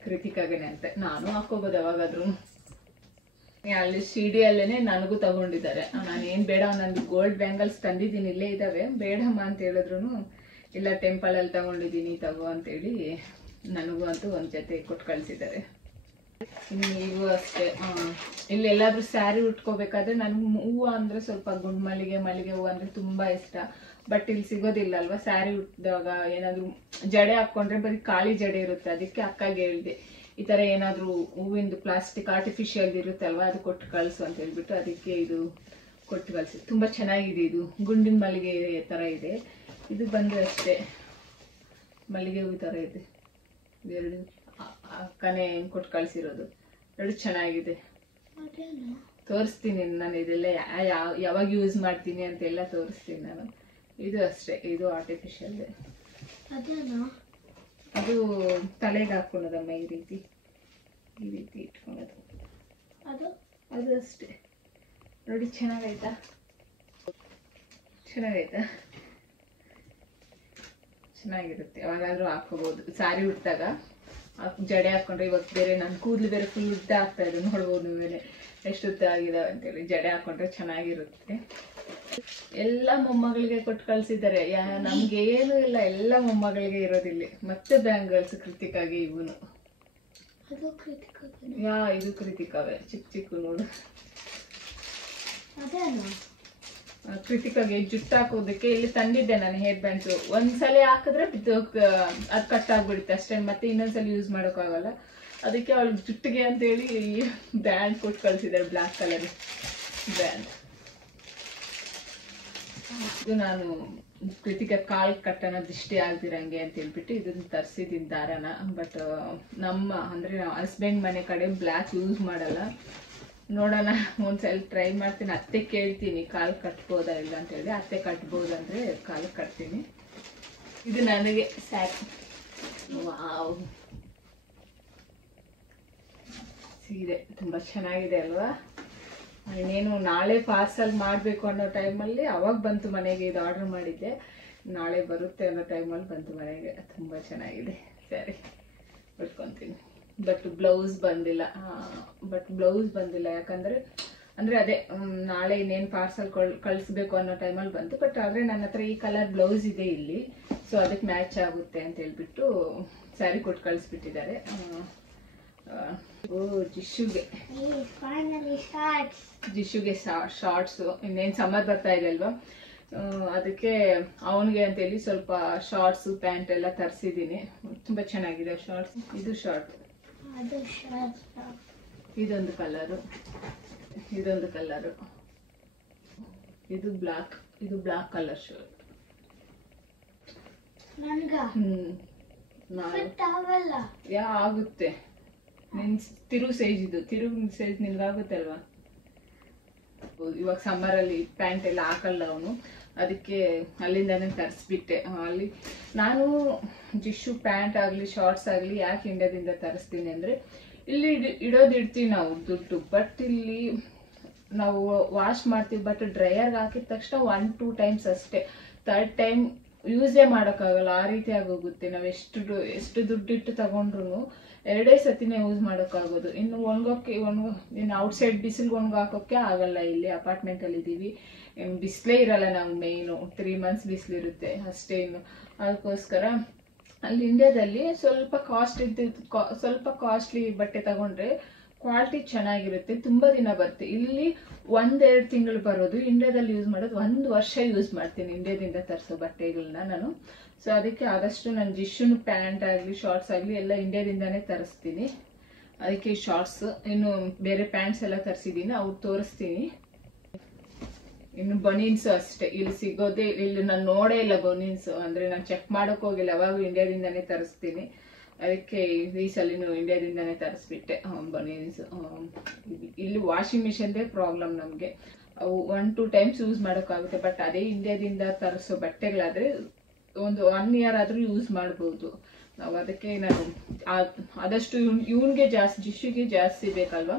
ಕೃತಿಕಾಗೆನೆ ಅಂತ. ನಾನು ಹಾಕೋಬೋದು ಯಾವಾಗಾದ್ರೂ. ಅಲ್ಲಿ ಶಿರ್ಡಿಯಲ್ಲೇನೆ ನನಗೂ ತಗೊಂಡಿದ್ದಾರೆ. ನಾನು ಏನ್ ಬೇಡ, ನಂದು ಗೋಲ್ಡ್ ಬ್ಯಾಂಗಲ್ಸ್ ತಂದಿದ್ದೀನಿ, ಇಲ್ಲೇ ಇದಾವೆ, ಬೇಡಮ್ಮ ಅಂತ ಹೇಳಿದ್ರು ಇಲ್ಲ ಟೆಂಪಲ್ ಅಲ್ಲಿ ತಗೊಂಡಿದ್ದೀನಿ ತಗೋ ಅಂತೇಳಿ ನನಗೂ ಅಂತೂ ಒಂದ್ ಜೊತೆ ಕೊಟ್ಟು ಕಳಿಸಿದ್ದಾರೆ. ನೀವು ಅಷ್ಟೇ, ಇಲ್ಲೆಲ್ಲಾದ್ರೂ ಸ್ಯಾರಿ ಉಟ್ಕೋಬೇಕಾದ್ರೆ ನನ್ಗೆ ಹೂವು ಅಂದ್ರೆ ಸ್ವಲ್ಪ ಮಲ್ಲಿಗೆ ಹೂವು ಅಂದ್ರೆ ತುಂಬಾ ಇಷ್ಟ. ಬಟ್ ಇಲ್ಲಿ ಸಿಗೋದಿಲ್ಲ ಅಲ್ವಾ. ಸ್ಯಾರಿ ಉಟ್ಟಿದಾಗ ಏನಾದ್ರು ಜಡೆ ಹಾಕೊಂಡ್ರೆ ಬರೀ ಖಾಲಿ ಜಡೆ ಇರುತ್ತೆ. ಅದಕ್ಕೆ ಅಕ್ಕಗೆ ಹೇಳಿದೆ, ಈ ತರ ಏನಾದ್ರು ಹೂವಿಂದು ಪ್ಲಾಸ್ಟಿಕ್ ಆರ್ಟಿಫಿಷಿಯಲ್ ಇರುತ್ತೆ ಅಲ್ವಾ, ಅದು ಕೊಟ್ಟು ಕಳಿಸು ಅಂತ ಹೇಳ್ಬಿಟ್ಟು. ಅದಕ್ಕೆ ಇದು ಕೊಟ್ಟು ಕಳಿಸಿ. ತುಂಬಾ ಚೆನ್ನಾಗಿದೆ. ಇದು ಗುಂಡಿನ ಮಲ್ಲಿಗೆ ತರ ಇದೆ. ಇದು ಬಂದು ಅಷ್ಟೇ ಮಲ್ಲಿಗೆ ಹೂವು ತರ ಇದೆ. ಎರಡು ಅಕ್ಕನೇ ಕೊಟ್ಟು ಕಳ್ಸಿರೋದು. ಎರಡು ಚೆನ್ನಾಗಿದೆ, ತೋರಿಸ್ತೀನಿ ನಾನು. ಇದೆಲ್ಲ ಯಾವಾಗ ಯೂಸ್ ಮಾಡ್ತೀನಿ ಅಂತೆಲ್ಲ ತೋರಿಸ್ತೀನಿ ನಾನು. ಇದು ಅಷ್ಟೇ, ಇದು ಆರ್ಟಿಫಿಷಿಯಲ್. ಅದು ತಲೆಗೆ ಹಾಕೊಳ್ಳೋದಮ್ಮ, ಈ ರೀತಿ ಇಟ್ಕೊಳ್ಳೋದು. ಅದು ಅಷ್ಟೇ ನೋಡಿ. ಚೆನ್ನಾಗೈತಾ? ಚೆನ್ನಾಗಿರುತ್ತೆ. ಯಾವಾಗಾದ್ರೂ ಹಾಕೋಬಹುದು. ಸ್ಯಾರಿ ಉಟ್ಟಾಗ ಜಡೆ ಹಾಕೊಂಡ್ರೆ, ಇವತ್ತು ಬೇರೆ ನನ್ನ ಕೂದಲು ಬೇರೆ ಫುಲ್ ಉದ್ದ ಆಗ್ತಾ ಇದೆ, ನೋಡ್ಬೋದು ನೀವೇನೆ ಎಷ್ಟು ಉದ್ದ ಆಗಿದಾವೆ ಅಂತೇಳಿ. ಜಡೆ ಹಾಕೊಂಡ್ರೆ ಚೆನ್ನಾಗಿರುತ್ತೆ. ಎಲ್ಲ ಮೊಮ್ಮಗಳಿಗೆ ಕೊಟ್ಟು ಕಳ್ಸಿದ್ದಾರೆ. ನಮ್ಗೆ ಏನು ಇಲ್ಲ, ಎಲ್ಲ ಮೊಮ್ಮಗಳಿಗೆ ಇರೋದಿಲ್ಲ. ಮತ್ತೆ ಬ್ಯಾಂಗಲ್ಸ್ ಕೃತಿಕಾಗೆ ಇವನು. ಇದು ಕೃತಿಕಾವೆ, ಚಿಕ್ಕ ನೋಡು. ಕೃತಿಕಾಗೆ ಜುಟ್ಟು ಹಾಕೋದಕ್ಕೆ ಇಲ್ಲಿ ತಂದಿದ್ದೆ ನಾನು ಹೇರ್ ಬ್ಯಾಂಡ್ಸ್. ಒಂದ್ಸಲ ಹಾಕಿದ್ರೆ ಅದು ಕಟ್ ಆಗ್ಬಿಡುತ್ತೆ ಅಷ್ಟೇ, ಮತ್ತೆ ಇನ್ನೊಂದ್ಸಲ ಯೂಸ್ ಮಾಡೋಕ್ಕಾಗಲ್ಲ. ಅದಕ್ಕೆ ಅವಳಿಗೆ ಜುಟ್ಟಿಗೆ ಅಂತೇಳಿ ಬ್ಯಾಂಡ್ ಕೊಟ್ಟು ಕಳ್ಸಿದ್ದಾರೆ, ಬ್ಲ್ಯಾಕ್ ಕಲರ್ ಬ್ಯಾಂಡ್. ಇದು ನಾನು ಕೃತಿಕಾ ಕಾಲ್ ಕಟ್ಟನ ದೃಷ್ಟಿ ಆಗ್ದಿರಂಗೆ ಅಂತ ಹೇಳ್ಬಿಟ್ಟು ಇದನ್ನ ತರಿಸಿದ್ದೀನಿ ದಾರನ. ಬಟ್ ಅಂದ್ರೆ ಹಸ್ಬೆಂಡ್ ಮನೆ ಕಡೆ ಬ್ಲ್ಯಾಕ್ ಯೂಸ್ ಮಾಡಲ್ಲ. ನೋಡೋಣ, ಒಂದ್ಸಲ ಟ್ರೈ ಮಾಡ್ತೀನಿ. ಅತ್ತೆ ಕೇಳ್ತೀನಿ ಕಾಲ್ ಕಟ್ಬೋದಾ ಇಲ್ಲ ಅಂತ ಹೇಳಿ. ಅತ್ತೆ ಕಟ್ಬೋದಂದ್ರೆ ಕಾಲ್ ಕಟ್ತೀನಿ. ಇದು ನನಗೆ ಸಾಕು. ವಾವ್, ಸೀರೆ ತುಂಬಾ ಚೆನ್ನಾಗಿದೆ ಅಲ್ವಾ? ಇನ್ನೇನು ನಾಳೆ ಪಾರ್ಸಲ್ ಮಾಡಬೇಕು ಅನ್ನೋ ಟೈಮಲ್ಲಿ ಅವಾಗ ಬಂತು ಮನೆಗೆ. ಇದು ಆರ್ಡರ್ ಮಾಡಿದ್ದೆ. ನಾಳೆ ಬರುತ್ತೆ ಅನ್ನೋ ಟೈಮಲ್ಲಿ ಬಂತು ಮನೆಗೆ. ತುಂಬ ಚೆನ್ನಾಗಿದೆ ಸ್ಯಾರಿ, ಉಟ್ಕೊತೀನಿ. ಬಟ್ ಬ್ಲೌಸ್ ಬಂದಿಲ್ಲ ಯಾಕಂದರೆ ಅದೇ ನಾಳೆ ಇನ್ನೇನು ಪಾರ್ಸಲ್ ಕಳಿಸ್ಬೇಕು ಅನ್ನೋ ಟೈಮಲ್ಲಿ ಬಂತು. ಬಟ್ ಆದರೆ ನನ್ನ ಹತ್ರ ಈ ಕಲರ್ ಬ್ಲೌಸ್ ಇದೆ ಇಲ್ಲಿ, ಸೊ ಅದಕ್ಕೆ ಮ್ಯಾಚ್ ಆಗುತ್ತೆ ಅಂತ ಹೇಳ್ಬಿಟ್ಟು ಸ್ಯಾರಿ ಕೊಟ್ಟು ಕಳಿಸ್ಬಿಟ್ಟಿದ್ದಾರೆ. ಜಿಶುಗೆ ಶಾರ್ಟ್ಸು, ಇನ್ನೇನು ಸಮ್ಮರ್ ಬರ್ತಾ ಇದೆ ಅಲ್ವಾ, ಅದಕ್ಕೆ ಅವನಿಗೆ ಅಂತೇಳಿ ಸ್ವಲ್ಪ ಶಾರ್ಟ್ಸು ಪ್ಯಾಂಟ್ ಎಲ್ಲ ತರಿಸಿದ್ದೀನಿ. ತುಂಬ ಚೆನ್ನಾಗಿದೆ ಶಾರ್ಟ್ಸ್. ಇದು ಶಾರ್ಟ್, ಇದೊಂದು ಕಲರು, ಇದು ಬ್ಲಾಕ್ ಕಲರ್ ಶರ್ಟ್. ಆಗುತ್ತೆ ನಿನ್ ತಿರುವು ಸೈಜ್ ನಿನ್ಗಾಗುತ್ತೆ ಅಲ್ವಾ. ಇವಾಗ ಸಮ್ಮರ್ ಅಲ್ಲಿ ಪ್ಯಾಂಟ್ ಎಲ್ಲ ಹಾಕಲ್ಲ ಅವನು, ಅದಕ್ಕೆ ಅಲ್ಲಿಂದಾನೇ ತರಿಸ್ಬಿಟ್ಟೆ. ಅಲ್ಲಿ ನಾನು ಜಿಶು ಪ್ಯಾಂಟ್ ಆಗಲಿ ಶಾರ್ಟ್ಸ್ ಆಗಲಿ ಯಾಕೆ ಇಂಡಿಯಾದಿಂದ ತರಿಸ್ತೀನಿ ಅಂದರೆ, ಇಲ್ಲಿ ಇಡ್ತೀವಿ ನಾವು ದುಡ್ಡು, ಬಟ್ ಇಲ್ಲಿ ನಾವು ವಾಶ್ ಮಾಡ್ತೀವಿ, ಬಟ್ ಡ್ರೈಯರ್ಗೆ ಹಾಕಿದ ತಕ್ಷಣ 1-2 ಟೈಮ್ಸ್ ಅಷ್ಟೇ, 3rd ಟೈಮ್ ಯೂಸೇ ಮಾಡೋಕ್ಕಾಗಲ್ಲ. ಆ ರೀತಿ ಆಗೋಗುತ್ತೆ. ನಾವು ಎಷ್ಟು ದುಡ್ಡಿಟ್ಟು ತಗೊಂಡ್ರು 2 ಸತಿನೇ ಯೂಸ್ ಮಾಡೋಕ್ಕಾಗೋದು. ಇನ್ನು ಇನ್ನು ಔಟ್ಸೈಡ್ ಬಿಸಿಲ್ಗೆ ಹಾಕೋಕ್ಕೆ ಆಗಲ್ಲ. ಇಲ್ಲಿ ಅಪಾರ್ಟ್ಮೆಂಟಲ್ಲಿ ಇದ್ದೀವಿ, ಬಿಸಿಲೇ ಇರಲ್ಲ. ನಾವು ಮೇಯ್ನು 3 ಮಂತ್ಸ್ ಬಿಸಿಲಿರುತ್ತೆ ಅಷ್ಟೇ. ಇನ್ನು ಅದಕ್ಕೋಸ್ಕರ ಅಲ್ಲಿ ಇಂಡಿಯಾದಲ್ಲಿ ಸ್ವಲ್ಪ ಕಾಸ್ಟ್ಲಿ ಬಟ್ಟೆ ತಗೊಂಡ್ರೆ ಕ್ವಾಲಿಟಿ ಚೆನ್ನಾಗಿರುತ್ತೆ, ತುಂಬ ದಿನ ಬರುತ್ತೆ. ಇಲ್ಲಿ 1-2 ತಿಂಗಳು ಬರೋದು, ಇಂಡಿಯಾದಲ್ಲಿ ಯೂಸ್ ಮಾಡೋದು 1 ವರ್ಷ ಯೂಸ್ ಮಾಡ್ತೀನಿ ಇಂಡಿಯಾದಿಂದ ತರಿಸೋ ಬಟ್ಟೆಗಳನ್ನ ನಾನು. ಸೊ ಅದಕ್ಕೆ ಆದಷ್ಟು ನಾನು ಜಿಶುನು ಪ್ಯಾಂಟ್ ಆಗಲಿ ಶಾರ್ಟ್ಸ್ ಆಗಲಿ ಎಲ್ಲ ಇಂಡಿಯಾದಿಂದಾನೇ ತರಿಸ್ತೀನಿ. ಅದಕ್ಕೆ ಶಾರ್ಟ್ಸ್, ಇನ್ನು ಬೇರೆ ಪ್ಯಾಂಟ್ಸ್ ಎಲ್ಲ ತರಿಸಿದ್ದೀನಿ, ಅವ್ರು ತೋರಿಸ್ತೀನಿ. ಇನ್ನು ಬನೀನ್ಸು ಅಷ್ಟೇ, ಇಲ್ಲಿ ನಾನು ನೋಡೇ ಇಲ್ಲ ಬನೀನ್ಸು, ಅಂದರೆ ನಾನು ಚೆಕ್ ಮಾಡೋಕೆ ಹೋಗಿಲ್ಲ, ಯಾವಾಗೂ ಇಂಡಿಯಾದಿಂದಾನೇ ತರಿಸ್ತೀನಿ. ಅದಕ್ಕೆ ಈ ಸಲಿನೂ ಇಂಡಿಯಾದಿಂದಾನೇ ತರಿಸ್ಬಿಟ್ಟೆ ಬನೀನ್ಸ್. ಇಲ್ಲಿ ವಾಷಿಂಗ್ ಮಿಷನ್ದೇ ಪ್ರಾಬ್ಲಮ್ ನಮಗೆ, ಅವು 1-2 ಟೈಮ್ಸ್ ಯೂಸ್ ಮಾಡೋಕ್ಕಾಗುತ್ತೆ. ಬಟ್ ಅದೇ ಇಂಡಿಯಾದಿಂದ ತರಿಸೋ ಬಟ್ಟೆಗಳಾದರೆ ಒಂದು 1 ಇಯರ್ ಆದರೂ ಯೂಸ್ ಮಾಡ್ಬೋದು ನಾವು. ಅದಕ್ಕೆ ನಾನು ಆದಷ್ಟು ಇವನಿಗೆ ಜಾಸ್ತಿ, ಜಿಶುಗೆ ಜಾಸ್ತಿ ಬೇಕಲ್ವಾ,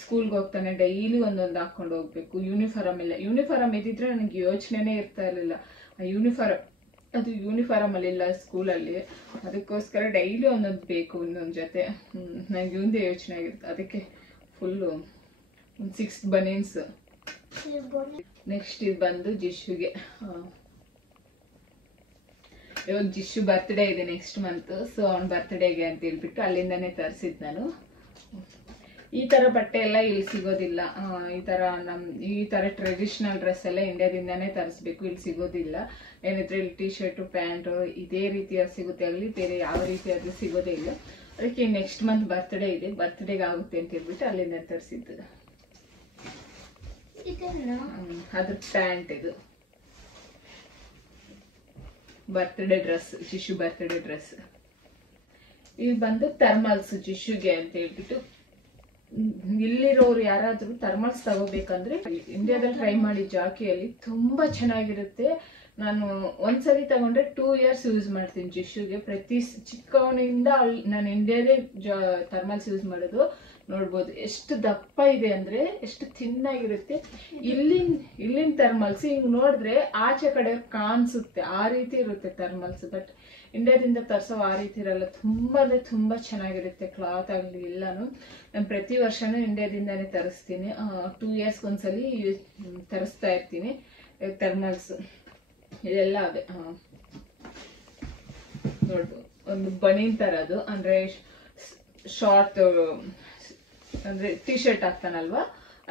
ಸ್ಕೂಲ್ಗೆ ಹೋಗ್ತಾನೆ, ಡೈಲಿ ಒಂದೊಂದು ಹಾಕ್ಕೊಂಡು ಹೋಗ್ಬೇಕು. ಯೂನಿಫಾರ್ಮ್ ಇದ್ದಿದ್ರೆ ನನಗೆ ಯೋಚನೆನೇ ಇರ್ತಾ ಇರಲಿಲ್ಲ. ಯೂನಿಫಾರ್ಮ್ ಅಲ್ಲಿಲ್ಲ ಸ್ಕೂಲಲ್ಲಿ, ಅದಕ್ಕೋಸ್ಕರ ಡೈಲಿ ಒಂದೊಂದು ಬೇಕು, ಇನ್ನೊಂದು ಜೊತೆ. ನನಗೆ ಇವಂದೇ ಯೋಚನೆ ಆಗಿರುತ್ತೆ. ಅದಕ್ಕೆ ಫುಲ್ಲು 6 ಬನೀನ್ಸ್. ನೆಕ್ಸ್ಟ್ ಇದು ಬಂದು ಜಿಶುಗೆ. ಇವಾಗ ಜಿಶು ಬರ್ತ್ಡೇ ಇದೆ ನೆಕ್ಸ್ಟ್ ಮಂತ್, ಸೊ ಅವ್ನ ಬರ್ತ್ಡೇಗೆ ಅಂತ ಹೇಳ್ಬಿಟ್ಟು ಅಲ್ಲಿಂದಾನೇ ತರಿಸಿದ್ ನಾನು. ಈ ತರ ಬಟ್ಟೆ ಎಲ್ಲ ಇಲ್ಲಿ ಸಿಗೋದಿಲ್ಲ. ಈ ತರ ಟ್ರೆಡಿಷನಲ್ ಡ್ರೆಸ್ ಎಲ್ಲ ಇಂಡಿಯಾದಿಂದಾನೇ ತರಿಸ್ಬೇಕು, ಇಲ್ಲಿ ಸಿಗೋದಿಲ್ಲ. ಏನಿದ್ರೆ ಇಲ್ಲಿ ಟೀ ಶರ್ಟು ಪ್ಯಾಂಟು ಇದೇ ರೀತಿಯ ಸಿಗುತ್ತೆ, ಅಲ್ಲಿ ಬೇರೆ ಯಾವ ರೀತಿಯಾದ್ರೂ ಸಿಗೋದೇ ಇಲ್ಲ. ಅದಕ್ಕೆ ನೆಕ್ಸ್ಟ್ ಮಂತ್ ಬರ್ತ್ಡೇ ಇದೆ, ಬರ್ತ್ಡೇಗೆ ಆಗುತ್ತೆ ಅಂತ ಹೇಳ್ಬಿಟ್ಟು ಅಲ್ಲಿಂದ ತರಿಸಿದ್ದು. ಅದ್ರ ಪ್ಯಾಂಟ್ ಇದು birthday dress, Jishu birthday dress. ಇದು ಬಂದು ಥರ್ಮಲ್ಸ್ ಜಿಶುಗೆ ಅಂತ ಹೇಳ್ಬಿಟ್ಟು. ಇಲ್ಲಿರೋರು ಯಾರಾದ್ರೂ ಥರ್ಮಲ್ಸ್ ತಗೋಬೇಕಂದ್ರೆ ಇಂಡಿಯಾದಲ್ಲಿ ಟ್ರೈ ಮಾಡಿ, ಜಾಕಿಯಲ್ಲಿ ತುಂಬಾ ಚೆನ್ನಾಗಿರುತ್ತೆ. ನಾನು ಒಂದ್ಸರಿ ತಗೊಂಡ್ರೆ 2 ಇಯರ್ಸ್ ಯೂಸ್ ಮಾಡ್ತೀನಿ ಜಿಶುಗೆ. ಪ್ರತಿ ಚಿಕ್ಕವನಿಂದ ನಾನು ಇಂಡಿಯಾದೇ ಥರ್ಮಲ್ಸ್ ಯೂಸ್ ಮಾಡೋದು. ನೋಡ್ಬೋದು ಎಷ್ಟು ದಪ್ಪ ಇದೆ ಅಂದ್ರೆ, ಎಷ್ಟು ತಿನ್ನಾಗಿರುತ್ತೆ. ಇಲ್ಲಿನ ಥರ್ಮಲ್ಸ್ ಹಿಂಗ್ ನೋಡಿದ್ರೆ ಆಚೆ ಕಡೆ ಕಾಣಿಸುತ್ತೆ, ಆ ರೀತಿ ಇರುತ್ತೆ ಥರ್ಮಲ್ಸ್. ಬಟ್ ಇಂಡಿಯಾದಿಂದ ತರಿಸೋ ಆ ರೀತಿ ಇರಲ್ಲ, ತುಂಬಾ ಅಂದ್ರೆ ತುಂಬಾ ಚೆನ್ನಾಗಿರುತ್ತೆ. ಕ್ಲಾತ್ ಆಗಲಿ ಎಲ್ಲಾನು. ನಾನು ಪ್ರತಿ ವರ್ಷನೂ ಇಂಡಿಯಾದಿಂದಾನೇ ತರಿಸ್ತೀನಿ. 2 ಇಯರ್ಸ್ ಒಂದ್ಸಲಿ ತರಿಸ್ತಾ ಇರ್ತೀನಿ ಥರ್ಮಲ್ಸ್. ಇದೆಲ್ಲ ಅದೇ ನೋಡ್ಬೋದು, ಒಂದು ಬನೀನ್ ತರದು, ಅಂದ್ರೆ ಶಾರ್ಟ್, ಅಂದ್ರೆ ಟೀ ಶರ್ಟ್ ಹಾಕ್ತಾನಲ್ವಾ,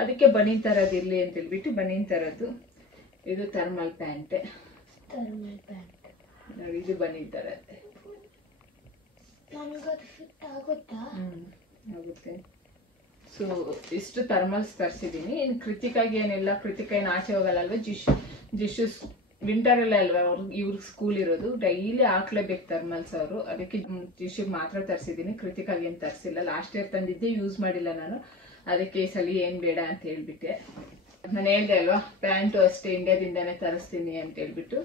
ಅದಕ್ಕೆ ಬನೀನ್ ತರದ್ ಇರ್ಲಿ ಅಂತ ಹೇಳ್ಬಿಟ್ಟು ಬನೀನ್ ತರದ್ದು. ಇದು ಥರ್ಮಲ್ ಪ್ಯಾಂಟ್ ನೋಡಿ, ಇದು ಬನೀನ್ ತರತ್ತೆ. ಆಗುತ್ತೆ. ಸೊ ಇಷ್ಟು ಥರ್ಮಲ್ಸ್ ತರಿಸಿದ್ದೀನಿ. ಇನ್ನು ಕೃತಿಕಾಗಿ ಏನಿಲ್ಲ, ಕೃತಿಕ ಏನು ಆಚೆ ಹೋಗಲ್ಲ ಅಲ್ವಾ, ಜಿಶು ವಿಂಟರ್ ಎಲ್ಲ ಅಲ್ವಾ ಇವ್ರಿಗೆ ಸ್ಕೂಲ್ ಇರೋದು, ಡೈಲಿ ಹಾಕ್ಲೇಬೇಕು ಥರ್ಮಲ್ಸ್ ಅವರು. ಅದಕ್ಕೆ ಜಿಶುಗೆ ಮಾತ್ರ ತರಿಸಿದ್ದೀನಿ, ಕೃತಿಕಾಗಿ ಏನು ತರಿಸಿಲ್ಲ. ಲಾಸ್ಟ್ ಇಯರ್ ತಂದಿದ್ದೆ, ಯೂಸ್ ಮಾಡಿಲ್ಲ ನಾನು. ಅದಕ್ಕೆ ಈ ಸಲ ಏನು ಬೇಡ ಅಂತ ಹೇಳ್ಬಿಟ್ಟೆ. ನಾನು ಹೇಳ್ದೆ ಅಲ್ವಾ, ಪ್ಯಾಂಟು ಅಷ್ಟೇ ಇಂಡಿಯಾದಿಂದಾನೇ ತರಿಸ್ತೀನಿ ಅಂತ ಹೇಳ್ಬಿಟ್ಟು.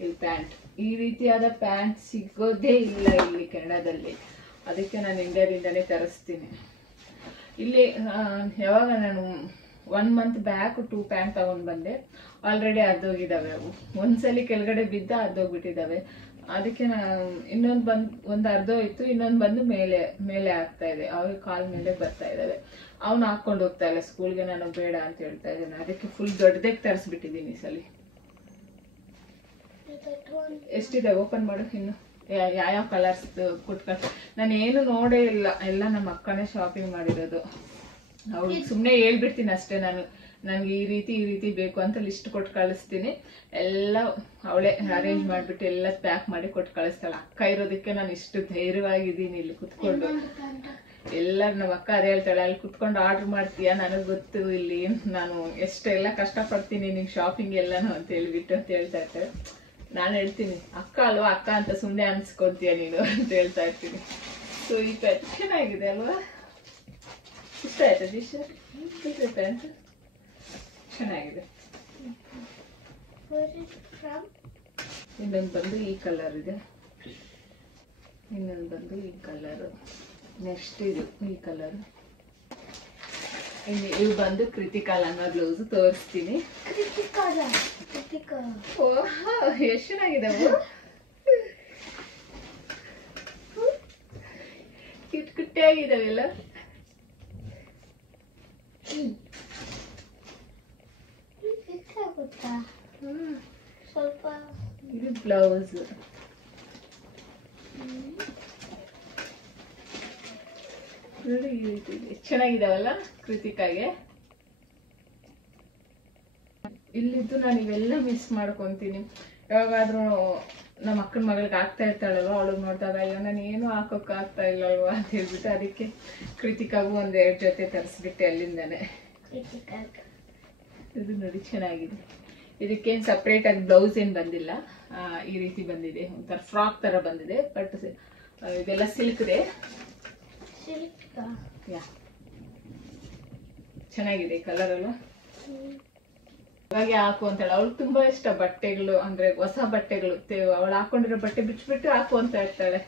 ಇಲ್ಲಿ ಪ್ಯಾಂಟ್, ಈ ರೀತಿಯಾದ ಪ್ಯಾಂಟ್ ಸಿಗೋದೇ ಇಲ್ಲ ಇಲ್ಲಿ ಕೆನಡಾದಲ್ಲಿ. ಅದಕ್ಕೆ ನಾನು ಇಂಡಿಯಾದಿಂದಾನೇ ತರಿಸ್ತೀನಿ. ಇಲ್ಲಿ ಯಾವಾಗ ನಾನು 1 ಮಂತ್ ಬ್ಯಾಕ್ 2 ಪ್ಯಾಂಟ್ ತಗೊಂಡ್ ಬಂದೆ. ಆಲ್ರೆಡಿ ಅರ್ಧೋಗಿದ್ದಾವೆ ಅವು. ಒಂದ್ಸಲಿ ಕೆಳಗಡೆ ಬಿದ್ದ ಅರ್ಧೋಗ್ಬಿಟ್ಟಿದ್ದಾವೆ. ಅದಕ್ಕೆ ಒಂದ್ ಅರ್ಧೋಯ್ತು, ಇನ್ನೊಂದು ಬಂದು ಮೇಲೆ ಆಗ್ತಾ ಇದೆ. ಅವಾಗ ಕಾಲ್ ಮೇಲೆ ಬರ್ತಾ ಇದಾವೆ. ಅವ್ನು ಹಾಕೊಂಡು ಹೋಗ್ತಾ ಇಲ್ಲ ಸ್ಕೂಲ್ಗೆ, ನಾನು ಬೇಡ ಅಂತ ಹೇಳ್ತಾ ಇದ್ದೇನೆ. ಅದಕ್ಕೆ ಫುಲ್ ದೊಡ್ಡದಾಗಿ ತರಿಸ್ಬಿಟ್ಟಿದ್ದೀನಿ ಈ ಸಲ. ಎಷ್ಟಿದೆ ಓಪನ್ ಮಾಡು ಇನ್ನು. ಯಾವ ಕಲರ್ಸ್ ಕುಟ್ಕೊಂಡು ನಾನು ಏನು ನೋಡೇ ಇಲ್ಲ, ಎಲ್ಲ ನಮ್ಮ ಅಕ್ಕನೇ ಶಾಪಿಂಗ್ ಮಾಡಿರೋದು. ಅವ್ಳು ಸುಮ್ಮನೆ ಹೇಳ್ಬಿಡ್ತೀನಿ ಅಷ್ಟೇ. ನನ್ಗೆ ಈ ರೀತಿ ಬೇಕು ಅಂತ ಲಿಸ್ಟ್ ಕೊಟ್ಟು ಕಳಿಸ್ತೀನಿ. ಎಲ್ಲ ಅವಳೇ ಅರೇಂಜ್ ಮಾಡ್ಬಿಟ್ಟು ಎಲ್ಲ ಪ್ಯಾಕ್ ಮಾಡಿ ಕೊಟ್ಟು ಕಳಿಸ್ತಾಳೆ. ಅಕ್ಕ ಇರೋದಕ್ಕೆ ನಾನು ಇಷ್ಟು ಧೈರ್ಯವಾಗಿದ್ದೀನಿ ಇಲ್ಲಿ ಕುತ್ಕೊಂಡು. ಎಲ್ಲ ನಮ್ಮ ಅಕ್ಕ ಅದೇ ಹೇಳ್ತಾಳೆ, ಅಲ್ಲಿ ಕುತ್ಕೊಂಡು ಆರ್ಡರ್ ಮಾಡ್ತೀಯಾ, ನನಗೆ ಗೊತ್ತು ಇಲ್ಲಿ ನಾನು ಎಷ್ಟೆಲ್ಲ ಕಷ್ಟಪಡ್ತೀನಿ ನಿಂಗೆ ಶಾಪಿಂಗ್ ಎಲ್ಲಾನು ಅಂತ ಹೇಳ್ಬಿಟ್ಟು ಅಂತ ಹೇಳ್ತಾ ಇರ್ತಾರೆ. ನಾನು ಹೇಳ್ತೀನಿ ಅಕ್ಕ ಅಲ್ವಾ, ಅಕ್ಕ ಅಂತ ಸುಮ್ಮನೆ ಅನ್ಸ್ಕೊಂತೀಯ ನೀನು ಅಂತ ಹೇಳ್ತಾ ಇರ್ತೀನಿ. ಸೊ ಈ ಪ್ಯಾಂಟ್ ಚೆನ್ನಾಗಿದೆ ಅಲ್ವಾ, ಇಷ್ಟ ಆಯ್ತಾ ದಿಶಾ? ಪ್ಯಾಂಟ್ ಚೆನ್ನಾಗಿದೆ. ಇನ್ನೊಂದು ಬಂದು ಈ ಕಲರ್ ಇದೆ, ಇನ್ನೊಂದು ಬಂದು ಈ ಕಲರ್, ನೆಕ್ಸ್ಟ್ ಇದು ಈ ಕಲರ್. ಇವು ಬಂದು ಕೃತಿಕಾ ಲಂಗ ಬ್ಲೌಸ್ ತೋರಿಸ್ತೀನಿ. ಎಷ್ಟು ಚೆನ್ನಾಗಿದಾವು, ಕುಟ್ಟಿಯಾಗಿದಾವೆಲ್ಲ. ಸ್ವಲ್ಪ ಇದು ಬ್ಲೌಸ್. ನೋಡಿ ಈ ರೀತಿ ಚೆನ್ನಾಗಿದಾವಲ್ಲ ಕೃತಿಕಾಗೆ. ಇಲ್ಲಿದ್ದು ನಾನು ಇವೆಲ್ಲ ಮಿಸ್ ಮಾಡ್ಕೊಂತೀನಿ. ಯಾವಾಗಾದ್ರೂ ನಮ್ಮ ಅಕ್ಕನ ಮಗಳಿಗೆ ಆಗ್ತಾ ಇರ್ತಾಳಲ್ವ, ಅವಳಿಗೆ ನೋಡಿದಾಗ ಅಯ್ಯೋ ನಾನು ಏನು ಹಾಕೋಕೆ ಆಗ್ತಾ ಇಲ್ಲಲ್ವಾ ಅಂತ ಹೇಳ್ಬಿಟ್ಟು ಅದಕ್ಕೆ ಕೃತಿಕಾಗೂ 1-2 ಜೊತೆ ತರಿಸ್ಬಿಟ್ಟೆ ಅಲ್ಲಿಂದಾನೆ. ಇದು ನೋಡಿ ಚೆನ್ನಾಗಿದೆ. ಇದಕ್ಕೇನು ಸಪ್ರೇಟ್ ಆಗಿ ಬ್ಲೌಸ್ ಏನು ಬಂದಿಲ್ಲ, ಈ ರೀತಿ ಬಂದಿದೆ, ಒಂಥರ ಫ್ರಾಕ್ ತರ ಬಂದಿದೆ. ಬಟ್ ಇದೆಲ್ಲ ಸಿಲ್ಕ್ದೆ. ಚೆನ್ನಾಗಿದೆ ಕಲರ್ ಅಲ್ವಾ. ಹಾಗೆ ಹಾಕು ಅಂತಾಳೆ. ಅವಳು ತುಂಬಾ ಇಷ್ಟ ಬಟ್ಟೆಗಳು, ಅಂದ್ರೆ ಹೊಸ ಬಟ್ಟೆಗಳು. ಅವಳು ಹಾಕೊಂಡಿರೋ ಬಟ್ಟೆ ಬಿಚ್ಬಿಟ್ಟು ಹಾಕು ಅಂತ ಹೇಳ್ತಾಳೆ.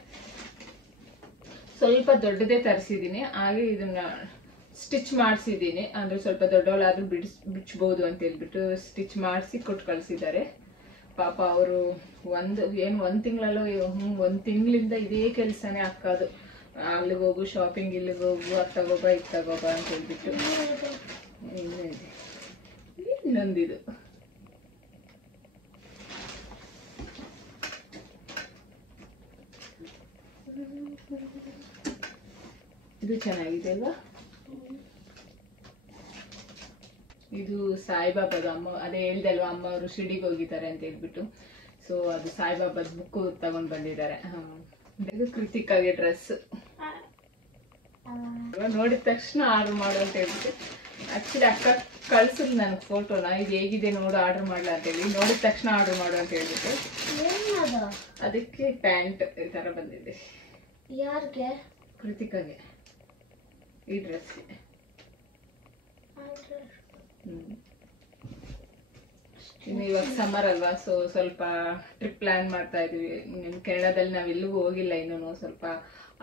ಸ್ವಲ್ಪ ದೊಡ್ಡದೇ ತರಿಸಿದೀನಿ, ಹಾಗೆ ಇದನ್ನ ಸ್ಟಿಚ್ ಮಾಡಿಸಿದೀನಿ. ಅಂದ್ರೆ ಸ್ವಲ್ಪ ದೊಡ್ಡವಳಾದ್ರೂ ಬಿಚ್ಚಬಹುದು ಅಂತ ಹೇಳ್ಬಿಟ್ಟು ಸ್ಟಿಚ್ ಮಾಡಿಸಿ ಕೊಟ್ಟು ಕಳ್ಸಿದ್ದಾರೆ. ಪಾಪ ಅವರು ಒಂದ್ ತಿಂಗಳಲ್ಲೋ 1 ತಿಂಗಳಿಂದ ಇದೇ ಕೆಲ್ಸನೇ ಹಾಕೋದು. ಅಲ್ಲಿಗೆ ಹೋಗು ಶಾಪಿಂಗ್, ಇಲ್ಲಿಗೆ ಹೋಗು, ಅದು ತಗೋಬಾ ಇದು ತಗೋಬಾ ಅಂತ ಹೇಳ್ಬಿಟ್ಟು. ಇನ್ನೊಂದಿದು ಇದು ಚೆನ್ನಾಗಿದೆ ಅಲ್ವಾ. ಇದು ಸಾಯಿಬಾಬಾದು. ಅದೇ ಹೇಳ್ದೆ ಅಲ್ವಾ, ಅಮ್ಮ ಅವರು ಶಿರ್ಡಿಗೆ ಹೋಗಿದ್ದಾರೆ ಅಂತ ಹೇಳ್ಬಿಟ್ಟು. ಸೊ ಅದು ಸಾಯಿಬಾಬಾದ್ ಬುಕ್ ತಗೊಂಡ್ ಬಂದಿದ್ದಾರೆ. ಇದು ಕೃತಿಕಾಗೆ ಡ್ರೆಸ್. ನೋಡಿದ ತಕ್ಷಣ ಆರ್ಡರ್ ಮಾಡು ಅಂತ ಹೇಳ್ಬಿಟ್ಟು. ಆಕ್ಚುಲಿ ಅಕ್ಕ ಕಳ್ಸಿದ್ರು ನನಗೆ ಫೋಟೋನ, ಇದು ಹೇಗಿದೆ ನೋಡು ಆರ್ಡರ್ ಮಾಡ್ಲಾ ಅಂತ ಹೇಳಿ. ನೋಡಿದ ತಕ್ಷಣ ಆರ್ಡರ್ ಮಾಡು ಅಂತ ಹೇಳ್ಬಿಟ್ಟು ಅದಕ್ಕೆ ಪ್ಯಾಂಟ್ ಈ ತರ ಬಂದಿದೆ. ಯಾರಿಗೆ? ಕೃತಿಕಾಗೆ ಈ ಡ್ರೆಸ್ಗೆ. ಇನ್ನು ಇವಾಗ ಸಮ್ಮರ್ ಅಲ್ವಾ, ಸೊ ಸ್ವಲ್ಪ ಟ್ರಿಪ್ ಪ್ಲಾನ್ ಮಾಡ್ತಾ ಇದೀವಿ. ಕೆನಡಾದಲ್ಲಿ ನಾವೆಲ್ಲೂ ಹೋಗಿಲ್ಲ ಇನ್ನೂ. ಸ್ವಲ್ಪ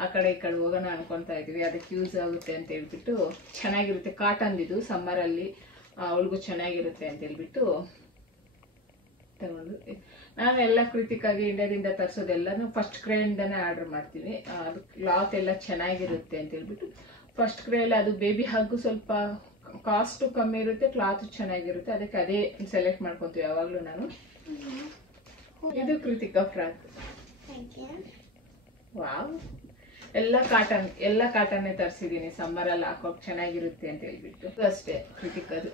ಆ ಕಡೆ ಈ ಕಡೆ ಹೋಗೋಣ ಅನ್ಕೊಂತಾ ಇದೀವಿ. ಅದಕ್ಕೆ ಯೂಸ್ ಆಗುತ್ತೆ ಅಂತ ಹೇಳ್ಬಿಟ್ಟು. ಚೆನ್ನಾಗಿರುತ್ತೆ, ಕಾಟನ್ ಇದು, ಸಮ್ಮರ್ ಅಲ್ಲಿ ಅವಳಿಗೂ ಚೆನ್ನಾಗಿರುತ್ತೆ ಅಂತ ಹೇಳ್ಬಿಟ್ಟು ತಗೊಂಡು. ನಾವೆಲ್ಲ ಕೃತಿಕಾಗಿ ಇಂಡಿಯಾದಿಂದ ತರಿಸೋದೆಲ್ಲನೂ ಫಸ್ಟ್ ಕ್ರೇಯಿಂದಾನೇ ಆರ್ಡರ್ ಮಾಡ್ತೀವಿ. ಅದು ಕ್ಲಾತ್ ಎಲ್ಲ ಚೆನ್ನಾಗಿರುತ್ತೆ ಅಂತ ಹೇಳ್ಬಿಟ್ಟು ಫಸ್ಟ್ ಕ್ರೇಯಲ್ಲಿ. ಅದು ಬೇಬಿ ಹಾಗೂ ಸ್ವಲ್ಪ ಕಾಸ್ಟ್ ಕಮ್ಮಿ ಇರುತ್ತೆ, ಕ್ಲಾತ್ ಚೆನ್ನಾಗಿರುತ್ತೆ. ಅದಕ್ಕೆ ಅದೇ ಸೆಲೆಕ್ಟ್ ಮಾಡ್ಕೊಂತೀವಿ ಯಾವಾಗ್ಲೂ ನಾನು. ಇದು ಕೃತಿಕಾ ಫ್ರಾಕ್. ವಾವ್, ಎಲ್ಲ ಕಾಟನ್ನೇ ತರಿಸಿದೀನಿ. ಸಮ್ಮರ್ ಅಲ್ಲಿ ಹಾಕೋಕ್ ಚೆನ್ನಾಗಿರುತ್ತೆ ಅಂತ ಹೇಳ್ಬಿಟ್ಟು. ಅಷ್ಟೇ ಕೃತಿಕದು.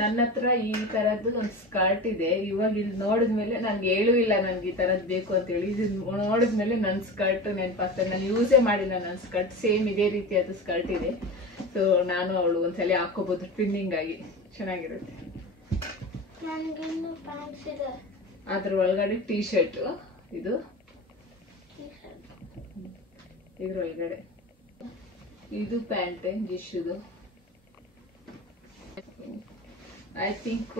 ನನ್ನ ಹತ್ರ ಈ ತರದ್ದು ಒಂದು ಸ್ಕರ್ಟ್ ಇದೆ. ಇವಾಗ ಇಲ್ಲಿ ನೋಡಿದ್ಮೇಲೆ ನನ್ಗೆ ಹೇಳೂ ಇಲ್ಲ ನನ್ಗೆ ಈ ತರದ್ ಬೇಕು ಅಂತ ಹೇಳಿ. ಇದು ನೋಡಿದ್ಮೇಲೆ ನನ್ನ ಸ್ಕರ್ಟ್ ನೆನಪಾಗ್ತದೆ. ನಾನು ಯೂಸೇ ಮಾಡಿಲ್ಲ ನನ್ನ ಸ್ಕರ್ಟ್. ಸೇಮ್ ಇದೇ ರೀತಿಯಾದ ಸ್ಕರ್ಟ್ ಇದೆ. ಸೊ ನಾನು ಅವಳು ಒಂದ್ಸಲ ಹಾಕೋಬಹುದು ಟ್ವಿನ್ನಿಂಗ್ ಆಗಿ, ಚೆನ್ನಾಗಿರುತ್ತೆ. ಅದ್ರ ಒಳಗಡೆ ಟೀ ಶರ್ಟ್, ಇದು ಇದ್ರ ಒಳಗಡೆ ಇದು ಪ್ಯಾಂಟ್ ಜಿಶುದು. ಐ ಥಿಂಕ್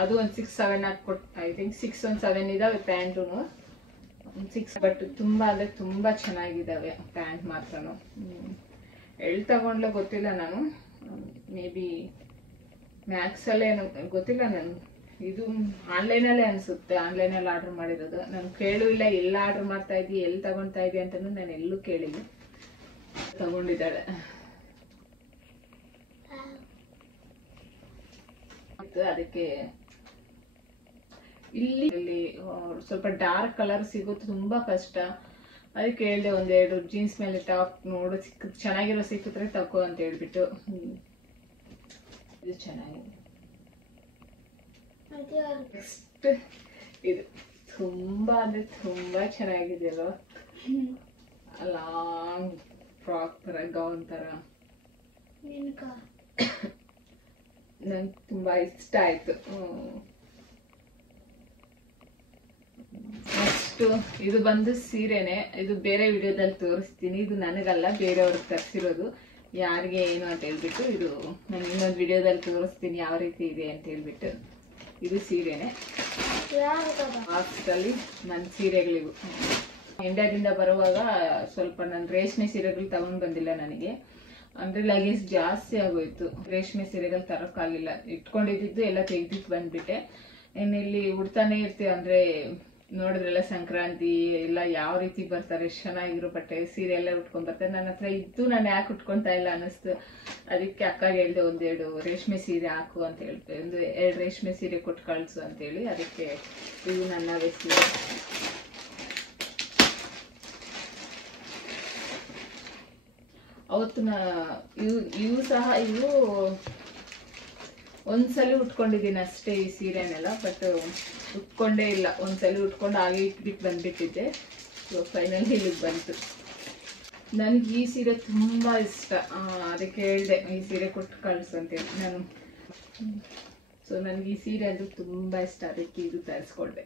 ಅದು ಒಂದು 6-7 ಹಾಕೊಟ್ಟು. ಐ ಥಿಂಕ್ 6 1 7 ಇದಾವೆ ಪ್ಯಾಂಟು. 6 ಬಟ್ ತುಂಬಾ ಅಂದ್ರೆ ತುಂಬಾ ಚೆನ್ನಾಗಿದ್ದಾವೆ ಪ್ಯಾಂಟ್ ಮಾತ್ರನು. ಎಲ್ಲಿ ತಗೊಂಡ್ಲೋ ಗೊತ್ತಿಲ್ಲ, ನಾನು ಮೇ ಬಿ ಮ್ಯಾಕ್ಸಲ್ಲೇ ಗೊತ್ತಿಲ್ಲ, ನಾನು ಇದು ಆನ್ಲೈನಲ್ಲೇ ಅನ್ಸುತ್ತೆ, ಆನ್ಲೈನಲ್ಲಿ ಆರ್ಡರ್ ಮಾಡಿರೋದು. ನಾನು ಕೇಳೂ ಇಲ್ಲ ಎಲ್ಲ ಆರ್ಡರ್ ಮಾಡ್ತಾ ಇದ್ದಿ, ಎಲ್ಲಿ ತಗೊಳ್ತಾ ಇದ್ದಿ ಅಂತಲೂ ನಾನು ಎಲ್ಲೂ ಕೇಳಿಲ್ಲ. ತಗೊಂಡಿದ್ದಾಳೆ. ಅದಕ್ಕೆ ಇಲ್ಲಿ ಸ್ವಲ್ಪ ಡಾರ್ಕ್ ಕಲರ್ ಸಿಗೋದು ತುಂಬಾ ಕಷ್ಟ. ಅದಕ್ಕೆ ಹೇಳ್ದೆ ಒಂದೆರಡು ಜೀನ್ಸ್ ಮೇಲೆ ಟಾಪ್ ನೋಡು ಚೆನ್ನಾಗಿರೋ ಸಿಕ್ಕಿದ್ರೆ ತಗೋ ಅಂತ ಹೇಳ್ಬಿಟ್ಟು. ಇದು ಚೆನ್ನಾಗಿದೆ. ನೆಕ್ಸ್ಟ್ ಇದು ತುಂಬಾ ಅಂದ್ರೆ ತುಂಬಾ ಚೆನ್ನಾಗಿದೆ ಅಲ್ವಾ, ಲಾಂಗ್ ಫ್ರಾಕ್ ತರ, ಗೌನ್ ತರ. ನಂಗೆ ತುಂಬಾ ಇಷ್ಟ ಆಯ್ತು. ನೆಕ್ಸ್ಟ್ ಇದು ಬಂದು ಸೀರೆನೆ. ಇದು ಬೇರೆ ವಿಡಿಯೋದಲ್ಲಿ ತೋರಿಸ್ತೀನಿ, ಇದು ನನಗಲ್ಲ ಬೇರೆಯವ್ರಿಗೆ ತರಿಸಿರೋದು, ಯಾರಿಗೆ ಏನು ಅಂತ ಹೇಳ್ಬಿಟ್ಟು. ಇದು ನಾನು ಇನ್ನೊಂದು ವಿಡಿಯೋದಲ್ಲಿ ತೋರಿಸ್ತೀನಿ ಯಾವ ರೀತಿ ಇದೆ ಅಂತ ಹೇಳ್ಬಿಟ್ಟು. ಇದು ಸೀರೆನೆ. ಬಾಕ್ಸಲ್ಲಿ ನನ್ನ ಸೀರೆಗಳಿವು. ಇಂಡಿಯಾದಿಂದ ಬರುವಾಗ ಸ್ವಲ್ಪ ನಾನು ರೇಷ್ಮೆ ಸೀರೆಗಳು ತಗೊಂಡ್ ಬಂದಿಲ್ಲ, ನನಗೆ ಅಂದ್ರೆ ಲಗೇಜ್ ಜಾಸ್ತಿ ಆಗೋಯ್ತು. ರೇಷ್ಮೆ ಸೀರೆಗಳು ತರೋಕ್ಕಾಗಲಿಲ್ಲ, ಇಟ್ಕೊಂಡಿದ್ದು ಎಲ್ಲ ತೆಗ್ದಿಟ್ಟು ಬಂದ್ಬಿಟ್ಟೆ. ಇಲ್ಲಿ ಉಡ್ತಾನೆ ಇರ್ತೀವಿ, ಅಂದ್ರೆ ನೋಡಿದ್ರೆಲ್ಲ ಸಂಕ್ರಾಂತಿ ಎಲ್ಲ ಯಾವ ರೀತಿ ಬರ್ತಾರೆ, ಚೆನ್ನಾಗಿರೋ ಬಟ್ಟೆ ಸೀರೆ ಎಲ್ಲ ಉಟ್ಕೊಂಡ್ ಬರ್ತಾರೆ. ನನ್ನ ಹತ್ರ ಇದ್ದು ನಾನು ಯಾಕೆ ಉಟ್ಕೊಂತಾ ಇಲ್ಲ ಅನ್ನಿಸ್ತು. ಅದಕ್ಕೆ ಅಕ್ಕ ಹೇಳ್ದೆ ಒಂದೆರಡು ರೇಷ್ಮೆ ಸೀರೆ ಹಾಕು ಅಂತ ಹೇಳ್ತೆ, ಒಂದು 2 ರೇಷ್ಮೆ ಸೀರೆ ಕೊಟ್ಟು ಕಳ್ಸು ಅಂತೇಳಿ. ಅದಕ್ಕೆ ಇವು ನನ್ನವೇ ಸೀರೆ. ಅವತ್ತು ಇವು ಸಹ ಇವು ಒಂದ್ಸಲಿ ಉಟ್ಕೊಂಡಿದ್ದೀನಿ ಅಷ್ಟೇ ಈ ಸೀರೆನೆಲ್ಲ, ಬಟ್ ಉಟ್ಕೊಂಡೇ ಇಲ್ಲ. ಒಂದ್ಸಲಿ ಉಟ್ಕೊಂಡು ಹಾಗೆ ಇಟ್ಬಿಟ್ಟು ಬಂದ್ಬಿಟ್ಟಿದ್ದೆ. ಫೈನಲಿ ಇಲ್ಲಿಗೆ ಬಂತು. ನನಗೆ ಈ ಸೀರೆ ತುಂಬಾ ಇಷ್ಟ, ಅದಕ್ಕೆ ಹೇಳ್ದೆ ಈ ಸೀರೆ ಕೊಟ್ಟು ಕಳ್ಸು ಅಂತೇಳಿ ನಾನು. ಸೊ ನನಗೆ ಈ ಸೀರೆ ಅಂದ್ರೆ ತುಂಬಾ ಇಷ್ಟ, ಅದಕ್ಕೆ ಇದು ತರಿಸ್ಕೊಂಡೆ.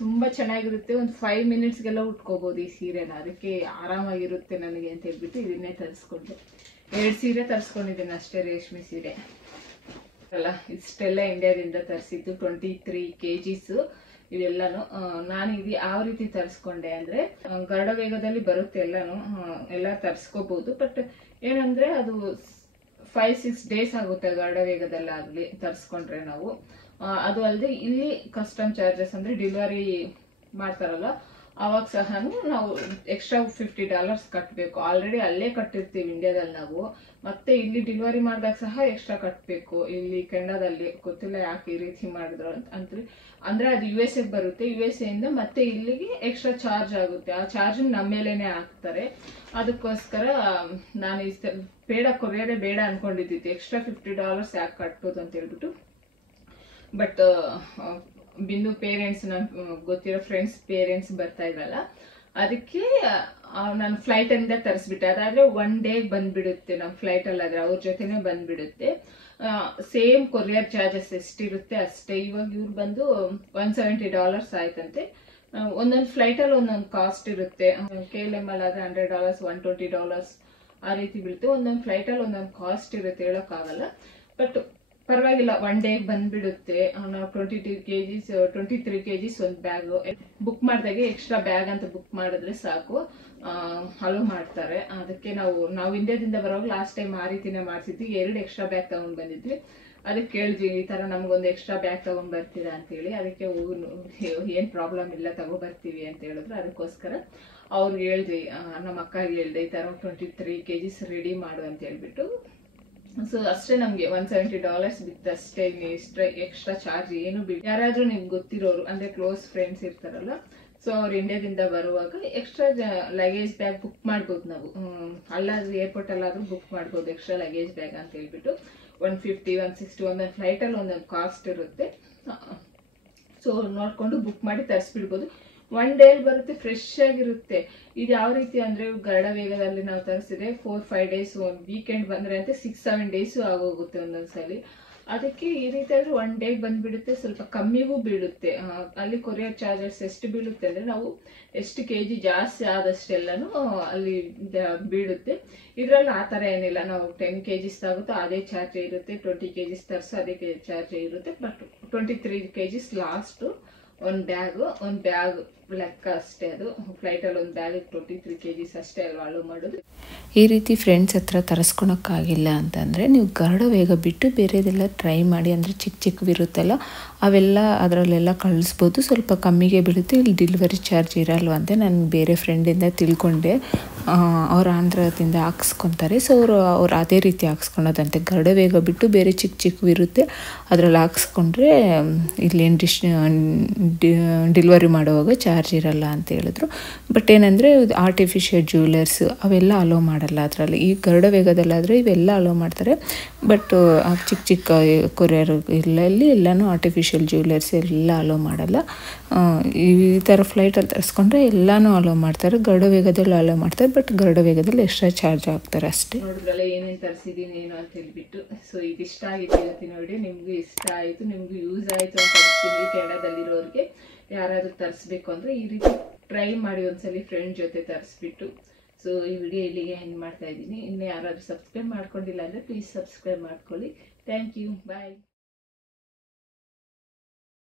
ತುಂಬಾ ಚೆನ್ನಾಗಿರುತ್ತೆ, ಒಂದು 5 ಮಿನಿಟ್ಸ್ಗೆಲ್ಲ ಉಟ್ಕೋಬಹುದು ಈ ಸೀರೆನ. ಅದಕ್ಕೆ ಆರಾಮಾಗಿರುತ್ತೆ ನನಗೆ ಅಂತ ಹೇಳ್ಬಿಟ್ಟು ಇದನ್ನೇ ತರಿಸ್ಕೊಂಡೆ. 2 ಸೀರೆ ತರಿಸ್ಕೊಂಡಿದ್ದೀನಿ ಅಷ್ಟೇ, ರೇಷ್ಮೆ ಸೀರೆ ಅಲ್ಲ. ಇಷ್ಟೆಲ್ಲ ಇಂಡಿಯಾದಿಂದ ತರಿಸಿದ್ದು 23 kgs ಇವೆಲ್ಲಾನು. ನಾನು ಇದು ಯಾವ ರೀತಿ ತರಿಸ್ಕೊಂಡೆ ಅಂದ್ರೆ, ಗರುಡ ವೇಗದಲ್ಲಿ ಬರುತ್ತೆ ಎಲ್ಲಾನು, ಎಲ್ಲ ತರಿಸ್ಕೋಬಹುದು. ಬಟ್ ಏನಂದ್ರೆ ಅದು 5-6 ಡೇಸ್ ಆಗುತ್ತೆ ಗರುಡ ವೇಗದಲ್ಲಾಗ್ಲಿ ತರಿಸ್ಕೊಂಡ್ರೆ ನಾವು. ಅದು ಅಲ್ಲದೆ ಇಲ್ಲಿ ಕಸ್ಟಮ್ ಚಾರ್ಜಸ್ ಅಂದ್ರೆ ಡೆಲಿವರಿ ಮಾಡ್ತಾರಲ್ಲ, ಅವಾಗ ಸಹ ನಾವು ಎಕ್ಸ್ಟ್ರಾ $50 ಕಟ್ಟಬೇಕು. ಆಲ್ರೆಡಿ ಅಲ್ಲೇ ಕಟ್ಟಿರ್ತೀವಿ ಇಂಡಿಯಾದಲ್ಲಿ ನಾವು, ಮತ್ತೆ ಇಲ್ಲಿ ಡೆಲಿವರಿ ಮಾಡಿದಾಗ ಸಹ ಎಕ್ಸ್ಟ್ರಾ ಕಟ್ಟಬೇಕು. ಇಲ್ಲಿ ಕೆನಡಾದಲ್ಲಿ ಗೊತ್ತಿಲ್ಲ ಯಾಕೆ ಈ ರೀತಿ ಮಾಡಿದ್ರು ಅಂದ್ರೆ ಅದು USA ಬರುತ್ತೆ, USA ಇಂದ ಮತ್ತೆ ಇಲ್ಲಿಗೆ ಎಕ್ಸ್ಟ್ರಾ ಚಾರ್ಜ್ ಆಗುತ್ತೆ. ಆ ಚಾರ್ಜ್ ನಮ್ಮ ಮೇಲೇನೆ ಹಾಕ್ತಾರೆ. ಅದಕ್ಕೋಸ್ಕರ ನಾನು ಬೇಡ, ಕೊರಿಯರೇ ಬೇಡ ಅನ್ಕೊಂಡಿದ್ದಿತ್ತು. ಎಕ್ಸ್ಟ್ರಾ $50 ಯಾಕೆ ಕಟ್ಬೋದು ಅಂತ ಹೇಳ್ಬಿಟ್ಟು. ಬಟ್ ಬಿಂದು ಪೇರೆಂಟ್ಸ್, ನನ್ ಗೊತ್ತಿರೋ ಫ್ರೆಂಡ್ಸ್ ಪೇರೆಂಟ್ಸ್ ಬರ್ತಾ ಇದ್ರಲ್ಲ, ಅದಕ್ಕೆ ನಾನು ಫ್ಲೈಟ್ ಇಂದ ತರಿಸ್ಬಿಟ್ಟೆ. ಅದಾದ್ರೆ 1 ಡೇ ಬಂದ್ಬಿಡುತ್ತೆ, ನಮ್ಮ ಫ್ಲೈಟ್ ಅಲ್ಲಾದ್ರೆ ಅವ್ರ ಜೊತೆನೆ ಬಂದ್ಬಿಡುತ್ತೆ. ಸೇಮ್ ಕೊರಿಯರ್ ಚಾರ್ಜಸ್ ಎಷ್ಟಿರುತ್ತೆ ಅಷ್ಟೇ. ಇವಾಗ ಇವ್ರು ಬಂದು $170 ಆಯ್ತಂತೆ. ಒಂದೊಂದು ಫ್ಲೈಟ್ ಅಲ್ಲಿ ಒಂದೊಂದು ಕಾಸ್ಟ್ ಇರುತ್ತೆ. KLM ಅಲ್ಲಿ ಆದ್ರೆ $100, $120 ಆ ರೀತಿ ಬೀಳುತ್ತೆ. ಒಂದೊಂದು ಫ್ಲೈಟ್ ಅಲ್ಲಿ ಒಂದೊಂದು ಕಾಸ್ಟ್ ಇರುತ್ತೆ, ಹೇಳೋಕ್ಕಾಗಲ್ಲ. ಬಟ್ ಪರವಾಗಿಲ್ಲ, 1 ಡೇ ಬಂದ್ಬಿಡುತ್ತೆ. ನಾವು 23 kgs ಒಂದು ಬ್ಯಾಗ್ ಬುಕ್ ಮಾಡಿದಾಗೆ ಎಕ್ಸ್ಟ್ರಾ ಬ್ಯಾಗ್ ಅಂತ ಬುಕ್ ಮಾಡಿದ್ರೆ ಸಾಕು, ಅಲೋ ಮಾಡ್ತಾರೆ. ಅದಕ್ಕೆ ನಾವು ಇಂಡಿಯಾದಿಂದ ಬರೋವಾಗ ಲಾಸ್ಟ್ ಟೈಮ್ ಆ ರೀತಿನೇ ಮಾಡ್ತಿದ್ವಿ. 2 ಎಕ್ಸ್ಟ್ರಾ ಬ್ಯಾಗ್ ತಗೊಂಡ್ ಬಂದಿದ್ವಿ. ಅದಕ್ಕೆ ಕೇಳಿದ್ವಿ, ಈ ತರ ನಮ್ಗೊಂದು ಎಕ್ಸ್ಟ್ರಾ ಬ್ಯಾಗ್ ತಗೊಂಡ್ ಬರ್ತೀರಾ ಅಂತ ಹೇಳಿ. ಅದಕ್ಕೆ ಏನ್ ಪ್ರಾಬ್ಲಮ್ ಇಲ್ಲ, ತಗೋ ಬರ್ತೀವಿ ಅಂತ ಹೇಳಿದ್ರು. ಅದಕ್ಕೋಸ್ಕರ ಅವ್ರಿಗೆ ಹೇಳಿದ್ವಿ, ನಮ್ಮ ಅಕ್ಕಗೆ ಹೇಳ್ದೆ ಈ ತರ 23 kgs ರೆಡಿ ಮಾಡು ಅಂತ ಹೇಳ್ಬಿಟ್ಟು. ಸೊ ಅಷ್ಟೇ, ನಮ್ಗೆ $170 ಬಿತ್ತು ಅಷ್ಟೇ. ಎಕ್ಸ್ಟ್ರಾ ಚಾರ್ಜ್ ಏನು ಬಿಡಿ. ಯಾರಾದ್ರೂ ನಿಮ್ಗೆ ಗೊತ್ತಿರೋರು ಅಂದ್ರೆ ಕ್ಲೋಸ್ ಫ್ರೆಂಡ್ಸ್ ಇರ್ತಾರಲ್ಲ, ಸೊ ಅವ್ರು ಇಂಡಿಯಾದಿಂದ ಬರುವಾಗ ಎಕ್ಸ್ಟ್ರಾ ಲಗೇಜ್ ಬ್ಯಾಗ್ ಬುಕ್ ಮಾಡ್ಬೋದು ನಾವು. ಅಲ್ಲಾದ್ರೂ ಏರ್ಪೋರ್ಟ್ ಅಲ್ಲಾದ್ರೂ ಬುಕ್ ಮಾಡ್ಬೋದು ಎಕ್ಸ್ಟ್ರಾ ಲಗೇಜ್ ಬ್ಯಾಗ್ ಅಂತ ಹೇಳ್ಬಿಟ್ಟು. 150, 160 ಒಂದೊಂದು ಫ್ಲೈಟ್ ಅಲ್ಲಿ ಒಂದೊಂದು ಕಾಸ್ಟ್ ಇರುತ್ತೆ. ಸೊ ನೋಡ್ಕೊಂಡು ಬುಕ್ ಮಾಡಿ ತರಿಸ್ಬಿಡ್ಬೋದು. 1 ಡೇ ಬರುತ್ತೆ, ಫ್ರೆಶ್ ಆಗಿರುತ್ತೆ. ಇದು ಯಾವ ರೀತಿ ಅಂದ್ರೆ ಗರುಡ ವೇಗದಲ್ಲಿ ನಾವು ತರಿಸಿದ್ರೆ 4-5 ಡೇಸ್, ವೀಕೆಂಡ್ ಬಂದ್ರೆ ಅಂತ 6-7 ಡೇಸ್ ಆಗೋಗುತ್ತೆ ಒಂದೊಂದ್ಸಲಿ. ಅದಕ್ಕೆ ಈ ರೀತಿ ಆದ್ರೆ 1 ಡೇ ಬಂದ್ಬಿಡುತ್ತೆ. ಸ್ವಲ್ಪ ಕಮ್ಮಿಗೂ ಬೀಳುತ್ತೆ. ಅಲ್ಲಿ ಕೊರಿಯರ್ ಚಾರ್ಜಸ್ ಎಷ್ಟು ಬೀಳುತ್ತೆ ಅಂದ್ರೆ ನಾವು ಎಷ್ಟು kg ಜಾಸ್ತಿ ಆದಷ್ಟೆಲ್ಲಾನು ಅಲ್ಲಿ ಬೀಳುತ್ತೆ. ಇದ್ರಲ್ಲಿ ಆತರ ಏನಿಲ್ಲ, ನಾವು 10 kgs ಆಗುತ್ತೋ ಅದೇ ಚಾರ್ಜ್ ಇರುತ್ತೆ, 20 kgs ತರಿಸೋ ಅದೇ ಚಾರ್ಜ್ ಇರುತ್ತೆ. But 23 kgs last. ಒಂದು ಬ್ಯಾಗ್ ಲೆಕ್ಕ ಅಷ್ಟೇ. ಅದು ಫ್ಲೈಟಲ್ಲಿ ಒಂದು ಬ್ಯಾಗಿಗೆ 23 kgs ಅಷ್ಟೇ ಅಲ್ವಾ ಅಲೋ ಮಾಡೋದು. ಈ ರೀತಿ ಫ್ರೆಂಡ್ಸ್ ಹತ್ರ ತರಿಸ್ಕೊಳಕ್ಕಾಗಿಲ್ಲ ಅಂತಂದರೆ ನೀವು ಗರುಡ ವೇಗ ಬಿಟ್ಟು ಬೇರೆದೆಲ್ಲ ಟ್ರೈ ಮಾಡಿ. ಅಂದರೆ ಚಿಕ್ಕ ಚಿಕ್ಕವಿರುತ್ತಲ್ಲ ಅವೆಲ್ಲ ಅದರಲ್ಲೆಲ್ಲ ಕಳಿಸ್ಬೋದು, ಸ್ವಲ್ಪ ಕಮ್ಮಿಗೆ ಬೀಳುತ್ತೆ. ಇಲ್ಲಿ ಡೆಲಿವರಿ ಚಾರ್ಜ್ ಇರಲ್ವಂತೆ. ನಾನು ಬೇರೆ ಫ್ರೆಂಡಿಂದ ತಿಳ್ಕೊಂಡೆ, ಅವ್ರು ಆಂಧ್ರದಿಂದ ಹಾಕ್ಸ್ಕೊತಾರೆ. ಸೊ ಅವ್ರು ಅದೇ ರೀತಿ ಹಾಕ್ಸ್ಕೊಳೋದಂತೆ. ಗರುಡ ವೇಗ ಬಿಟ್ಟು ಬೇರೆ ಚಿಕ್ಕ ಚಿಕ್ಕವಿರುತ್ತೆ ಅದರಲ್ಲಿ ಹಾಕ್ಸ್ಕೊಂಡ್ರೆ ಇಲ್ಲೇನು ಡೆಲಿವರಿ ಮಾಡುವಾಗ ಚಾರ್ಜ್ ಇರಲ್ಲ ಅಂತ ಹೇಳಿದ್ರು. ಬಟ್ ಏನಂದರೆ ಆರ್ಟಿಫಿಷಿಯಲ್ ಜ್ಯುವೆಲರ್ಸ್ ಅವೆಲ್ಲ ಅಲೋ ಮಾಡಲ್ಲ ಅದರಲ್ಲಿ. ಈ ಗರುಡ ವೇಗದಲ್ಲಾದರೆ ಇವೆಲ್ಲ ಅಲೋ ಮಾಡ್ತಾರೆ. ಬಟ್ ಚಿಕ್ಕ ಚಿಕ್ಕ ಕೊರಿಯರ್ ಇಲ್ಲಲ್ಲಿ ಎಲ್ಲನೂ ಆರ್ಟಿಫಿಷಿಯಲ್ ಜ್ಯುವೆಲರ್ಸ್ ಎಲ್ಲ ಅಲೋ ಮಾಡಲ್ಲ. ಈ ಥರ ಫ್ಲೈಟಲ್ಲಿ ತರಿಸ್ಕೊಂಡ್ರೆ ಎಲ್ಲನೂ ಅಲೋ ಮಾಡ್ತಾರೆ. ಗರುಡ ವೇಗದಲ್ಲಿ ಅಲೋ ಮಾಡ್ತಾರೆ, ಬಟ್ ಗರುಡ ವೇಗದಲ್ಲಿ ಎಕ್ಸ್ಟ್ರಾ ಚಾರ್ಜ್ ಹಾಕ್ತಾರೆ ಅಷ್ಟೇ. ನೋಡಿದ್ರಲ್ಲ ಏನೇನು ತರಿಸಿದ್ದೀನಿ ಏನು ಅಂತ ಹೇಳ್ಬಿಟ್ಟು. ಸೊ ಇದಿಷ್ಟ ಆಗಿತ್ತು ಇವತ್ತಿನ ನೋಡಿ. ನಿಮಗೂ ಇಷ್ಟ ಆಯಿತು, ನಿಮಗೂ ಯೂಸ್ ಆಯಿತು ಅಂತ ಅನಿಸ್ತೀನಿ. ಕೆನಡಾದಲ್ಲಿರೋರಿಗೆ ಯಾರಾದರೂ ತರಿಸ್ಬೇಕು ಅಂದರೆ ಈ ರೀತಿ ಟ್ರೈ ಮಾಡಿ ಒಂದ್ಸಲಿ ಫ್ರೆಂಡ್ ಜೊತೆ ತರಿಸ್ಬಿಟ್ಟು. ಸೊ ಈ ವಿಡಿಯೋ ಇಲ್ಲಿಗೆ ಎಂಡ್ ಮಾಡ್ತಾ ಇದ್ದೀನಿ. ಇನ್ನೂ ಯಾರಾದರೂ ಸಬ್ಸ್ಕ್ರೈಬ್ ಮಾಡ್ಕೊಂಡಿಲ್ಲ ಅಂದರೆ ಪ್ಲೀಸ್ ಸಬ್ಸ್ಕ್ರೈಬ್ ಮಾಡ್ಕೊಳ್ಳಿ. Thank you, bye.